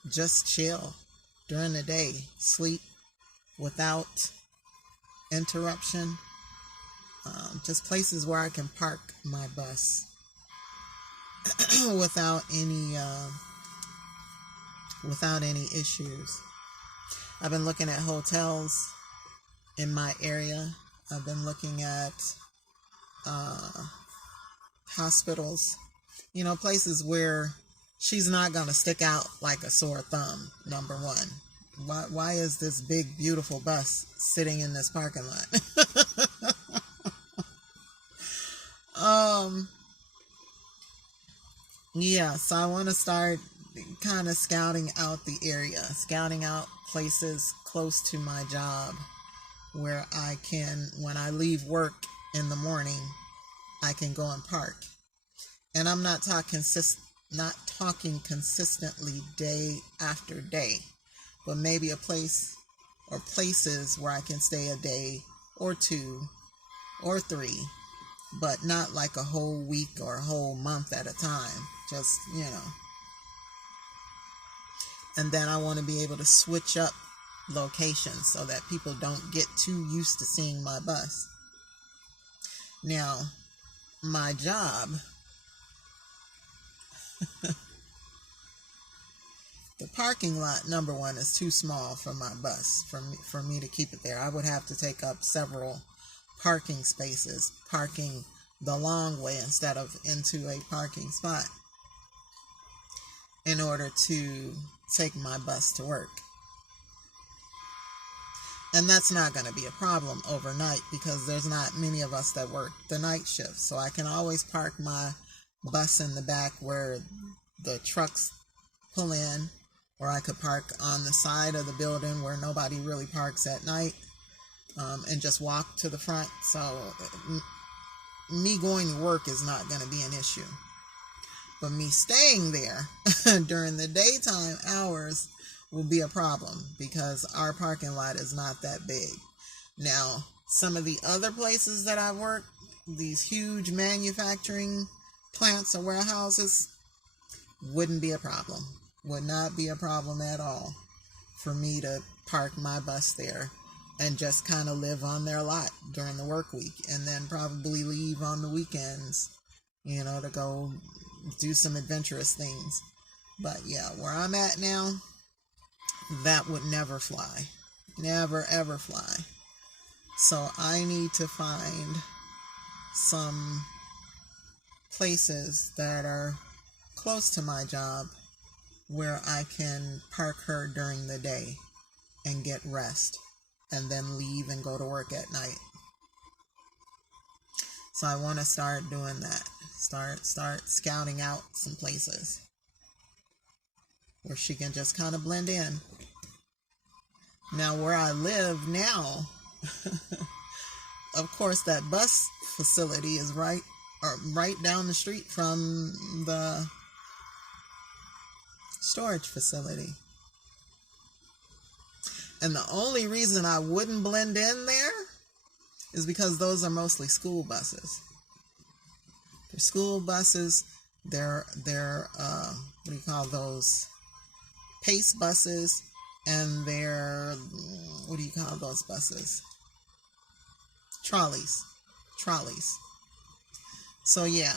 just chill during the day, sleep without interruption. Just places where I can park my bus without any issues. I've been looking at hotels in my area. I've been looking at hospitals, you know, places where she's not going to stick out like a sore thumb, number one. Why is this big, beautiful bus sitting in this parking lot? Yeah, so I want to start kind of scouting out the area, scouting out places close to my job where I can, when I leave work in the morning, I can go and park. And I'm not talking consistently day after day, but maybe a place or places where I can stay a day or two or three, but not like a whole week or a whole month at a time. Just, you know. And then I want to be able to switch up locations so that people don't get too used to seeing my bus. Now, my job, the parking lot, number one, is too small for my bus, for me to keep it there. I would have to take up several parking spaces, parking the long way instead of into a parking spot in order to take my bus to work. And that's not going to be a problem overnight because there's not many of us that work the night shift. So I can always park my bus in the back where the trucks pull in, or I could park on the side of the building where nobody really parks at night, and just walk to the front. So me going to work is not going to be an issue. But me staying there during the daytime hours will be a problem because our parking lot is not that big. Now, some of the other places that I work, these huge manufacturing plants or warehouses, wouldn't be a problem. Would not be a problem at all for me to park my bus there and just kind of live on their lot during the work week and then probably leave on the weekends, you know, to go do some adventurous things. But yeah, where I'm at now, that would never fly. Never, ever fly. So I need to find some places that are close to my job where I can park her during the day and get rest and then leave and go to work at night. So I want to start doing that. Start scouting out some places where she can just kind of blend in. Now, where I live now, of course, that bus facility is right down the street from the storage facility. And the only reason I wouldn't blend in there is because those are mostly school buses. They're school buses. They're what do you call those? Pace buses. And they're, what do you call those buses? Trolleys. So yeah,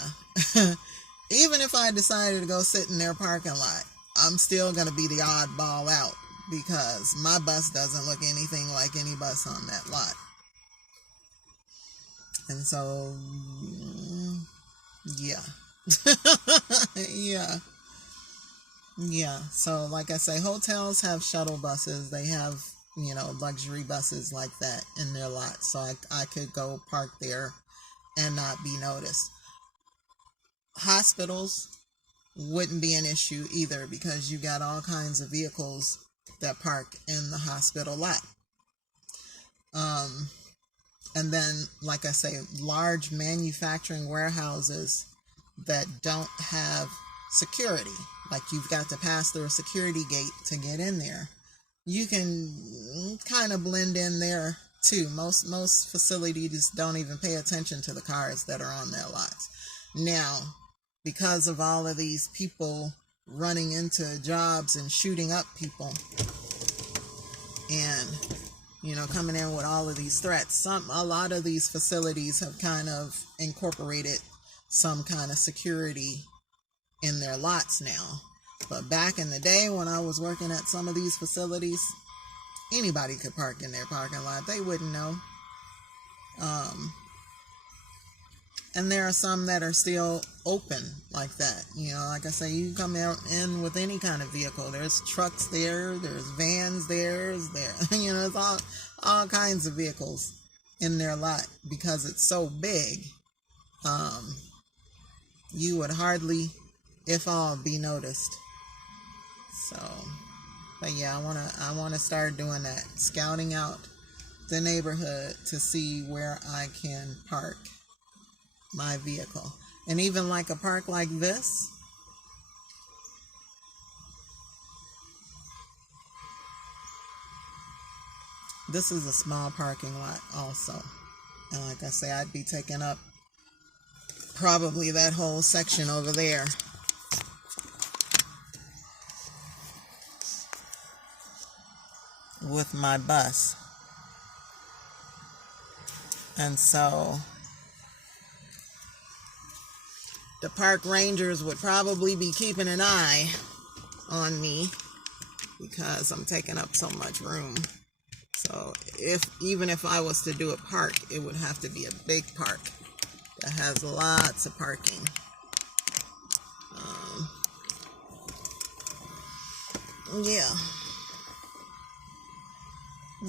even if I decided to go sit in their parking lot, I'm still going to be the oddball out because my bus doesn't look anything like any bus on that lot. And so, yeah. Yeah. So like I say, hotels have shuttle buses. They have, luxury buses like that in their lot. So I could go park there and not be noticed. Hospitals wouldn't be an issue either because you got all kinds of vehicles that park in the hospital lot. And then, like I say, large manufacturing warehouses that don't have security, like you've got to pass through a security gate to get in there, you can kind of blend in there too. Most facilities don't even pay attention to the cars that are on their lots. Now, because of all of these people running into jobs and shooting up people and coming in with all of these threats, a lot of these facilities have kind of incorporated some kind of security in their lots now. But back in the day when I was working at some of these facilities, anybody could park in their parking lot. They wouldn't know. And there are some that are still open like that. Like I say, you come out in with any kind of vehicle. There's trucks there, there's vans there's all kinds of vehicles in their lot because it's so big. You would hardly, if all, be noticed. So, but yeah, I wanna start doing that, scouting out the neighborhood to see where I can park my vehicle. And even like a park like this, this is a small parking lot also. And like I say, I'd be taking up probably that whole section over there. With my bus. And so the park rangers would probably be keeping an eye on me because I'm taking up so much room. So even if I was to do a park, it would have to be a big park that has lots of parking.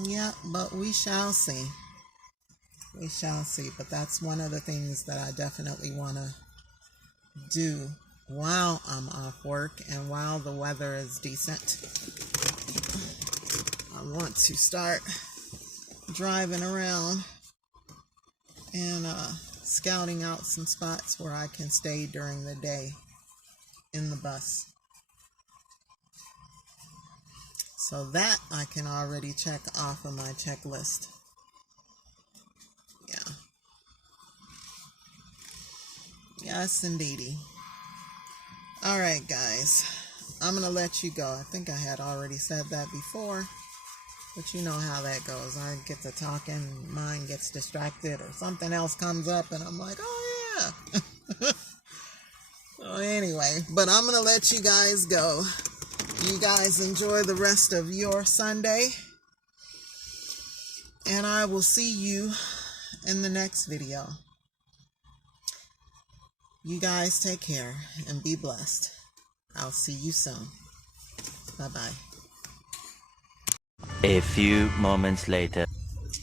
Yeah, but we shall see. We shall see. But that's one of the things that I definitely want to do while I'm off work and while the weather is decent. I want to start driving around and scouting out some spots where I can stay during the day in the bus. So that I can already check off of my checklist. Yeah. Yes, indeedy. All right, guys. I'm going to let you go. I think I had already said that before. But you know how that goes. I get to talking, mind gets distracted, or something else comes up, and I'm like, oh, yeah. So anyway, but I'm going to let you guys go. You guys enjoy the rest of your Sunday. And I will see you in the next video. You guys take care and be blessed. I'll see you soon. Bye-bye. A few moments later.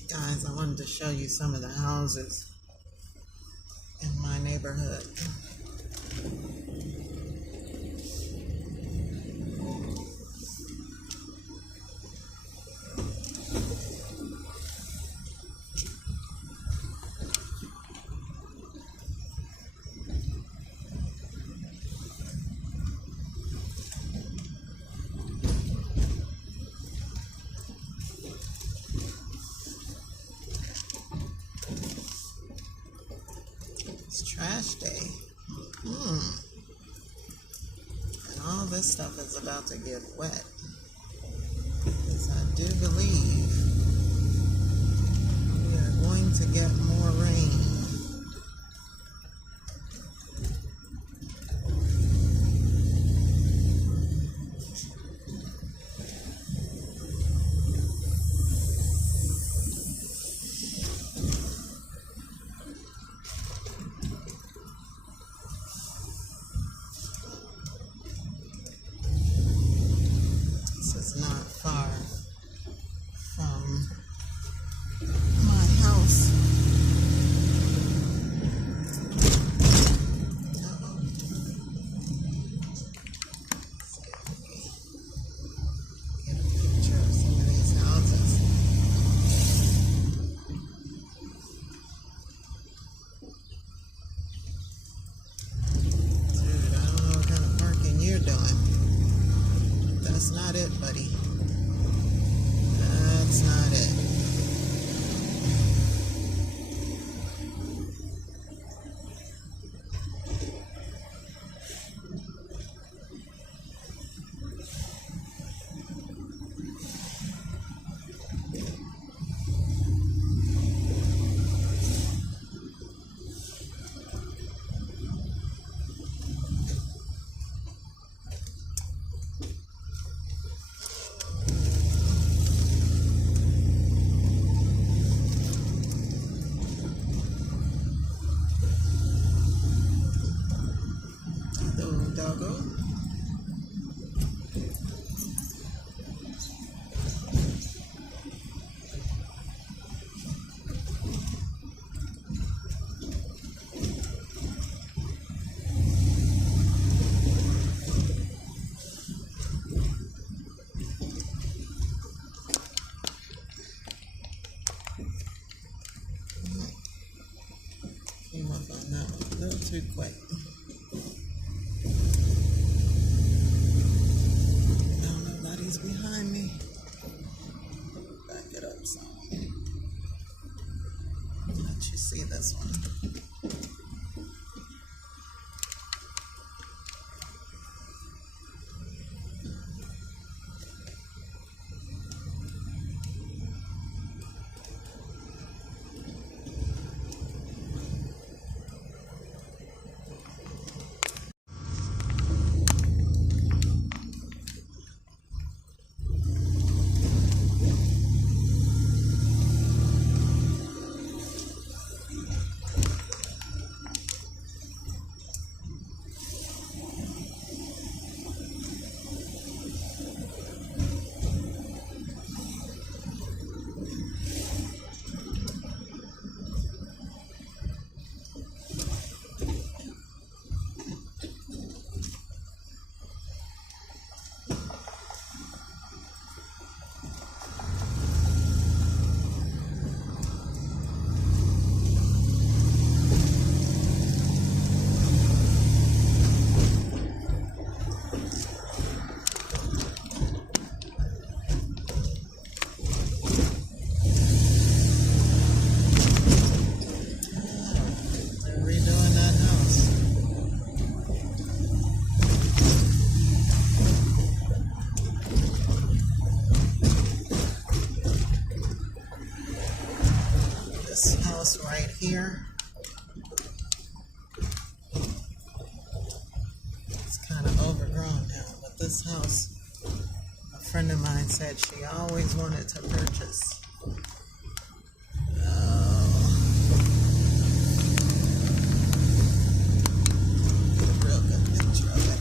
Guys, I wanted to show you some of the houses in my neighborhood. It's trash day. And all this stuff is about to get wet. Because I do believe we are going to get more rain. This is not far from my house. Uh-oh. Get a picture of some of these houses. Dude, I don't know what kind of parking you're doing. That's not it, buddy. That's not it. Hello, doggo. Came up on that one a little too quick. Now nobody's behind me. Back it up some. Let you see this one. They're redoing that house. This house right here. It's kind of overgrown now, but this house, a friend of mine said she always wanted to purchase. Real good picture of it.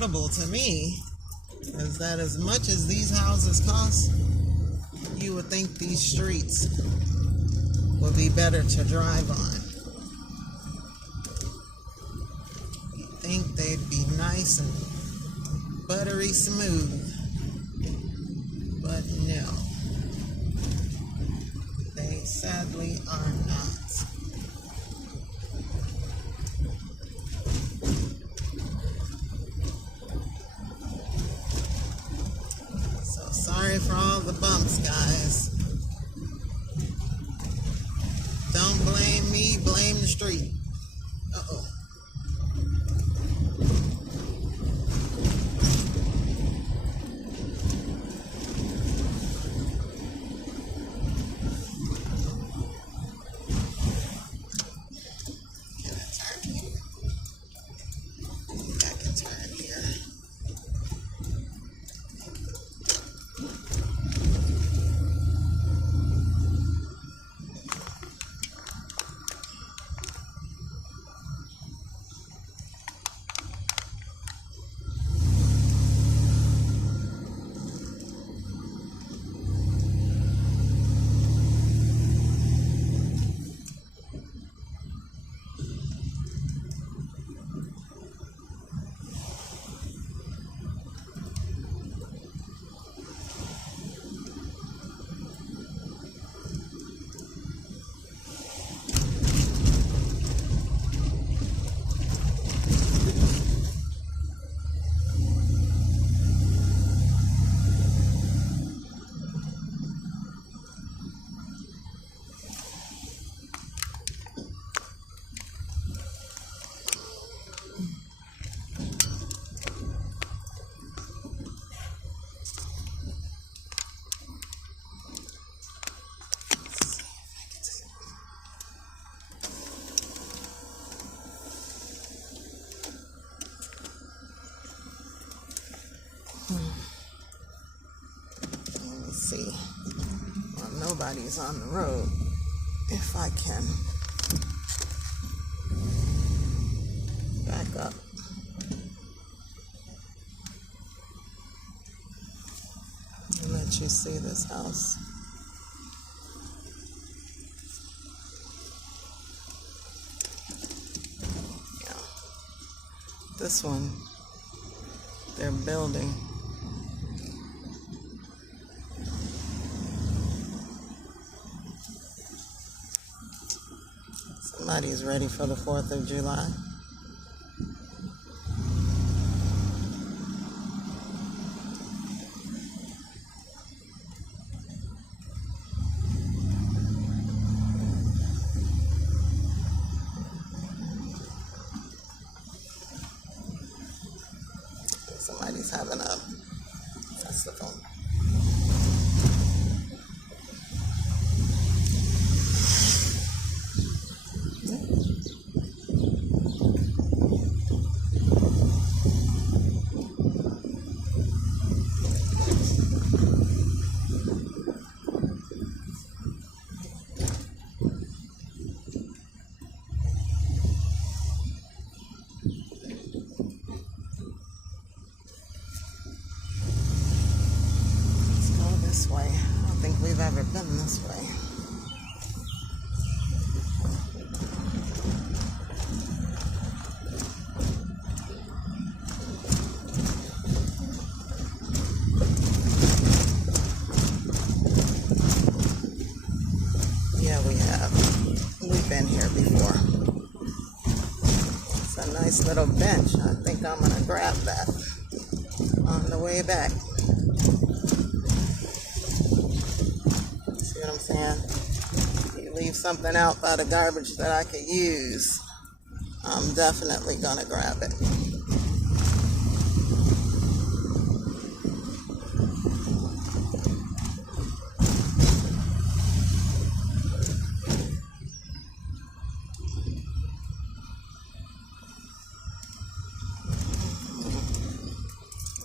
incredible to me is that as much as these houses cost, you would think these streets would be better to drive on. You think they'd be nice and buttery smooth, but no, they sadly are not. Sorry for all the bumps, guys. Don't blame me, blame the street. Uh-oh. Can I turn here? I think I can turn here. Let me see. Well, nobody's on the road. If I can back up. And let you see this house. Yeah. This one, they're building. Somebody's ready for the 4th of July. Somebody's having a festival. Way. I don't think we've ever been this way. Yeah, we have. We've been here before. It's a nice little bench. I think I'm gonna grab that on the way back. See what I'm saying? You leave something out by the garbage that I could use, I'm definitely gonna grab it.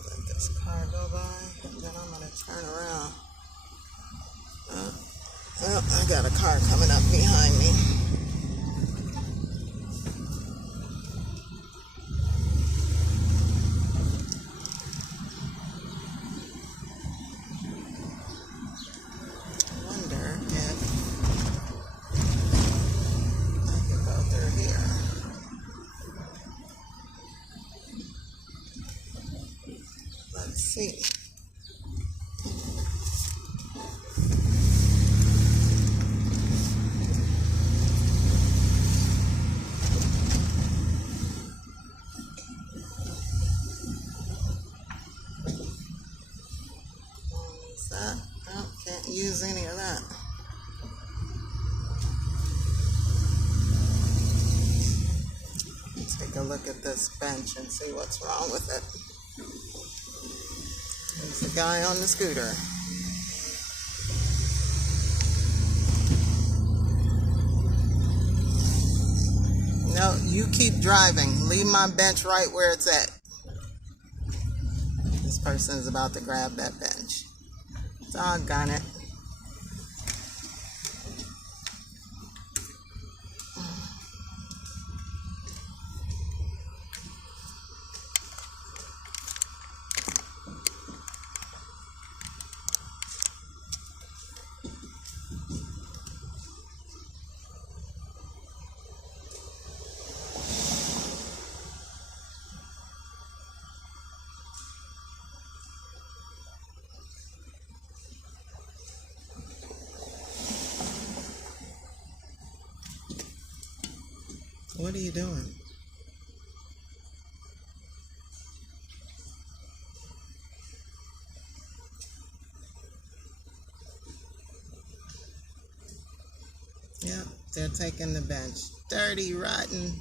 Let this car go by, and then I'm gonna turn around. Well, I got a car coming up behind me. see. Is that? No, can't use any of that. Take a look at this bench and see what's wrong with it. There's a guy on the scooter. No, you keep driving. Leave my bench right where it's at. This person is about to grab that bench. Doggone it. What are you doing? Yep, they're taking the bench. Dirty, rotten.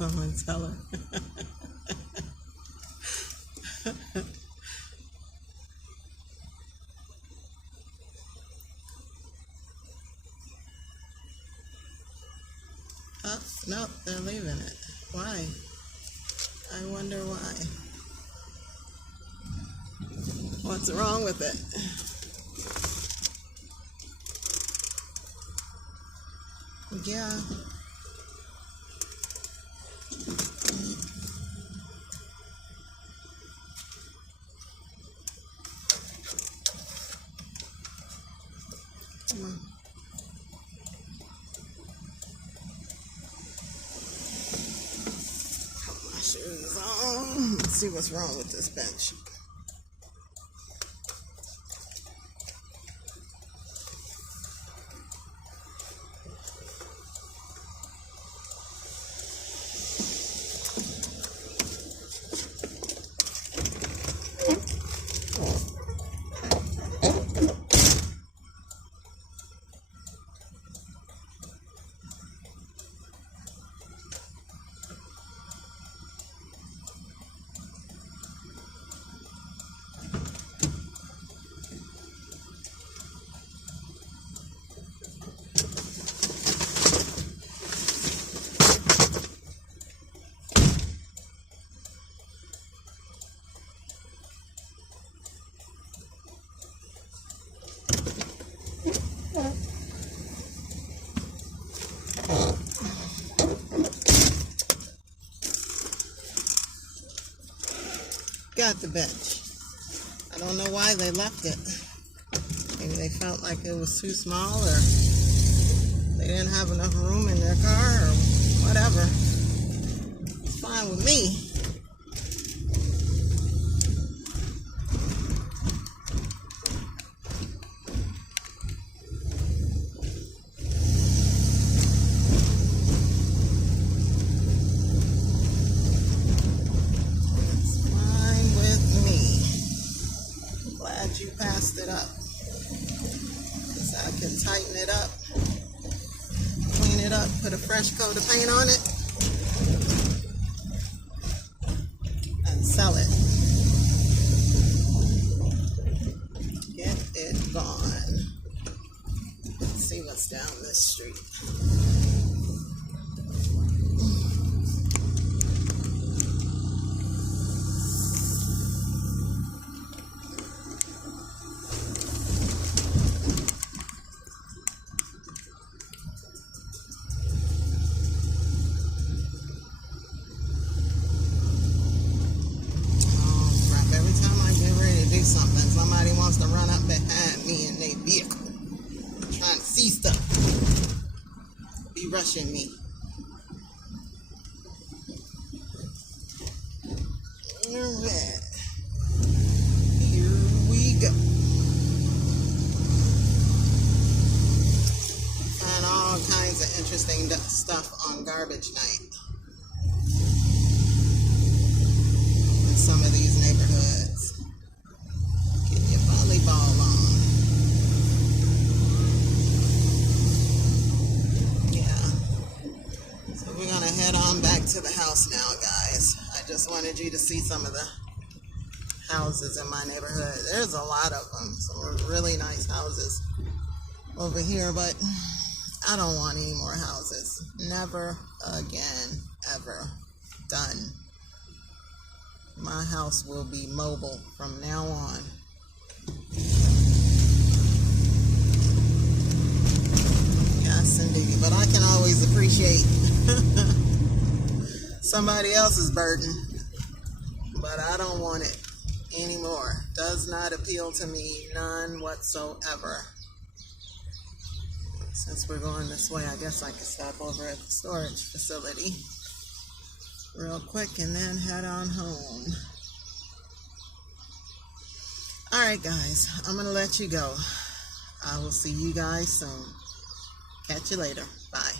I'm gonna tell her. Oh, no, they're leaving it. Why? I wonder why. What's wrong with it? Yeah. Come on. Put my shoes on. Let's see what's wrong with this bench. Got the bench. I don't know why they left it. Maybe they felt like it was too small, or they didn't have enough room in their car, or whatever. It's fine with me. You passed it up, so I can tighten it up, clean it up, put a fresh coat of paint on it, and sell it. Get it gone. Let's see what's down this street. Something. Somebody wants to run up behind me and they veer. see stuff. Be rushing me. Alright. Here we go. Find all kinds of interesting stuff on garbage night in some of these neighborhoods. Get your volleyball on. Yeah. So we're gonna head on back to the house now, guys. I just wanted you to see some of the houses in my neighborhood. There's a lot of them, some really nice houses over here, but I don't want any more houses. Never again, ever. Done. My house will be mobile from now on. Yes, indeed. But I can always appreciate somebody else's burden, but I don't want it anymore. Does not appeal to me, none whatsoever. Since we're going this way, I guess I could stop over at the storage facility real quick and then head on home. All right, guys, I'm going to let you go. I will see you guys soon. Catch you later. Bye.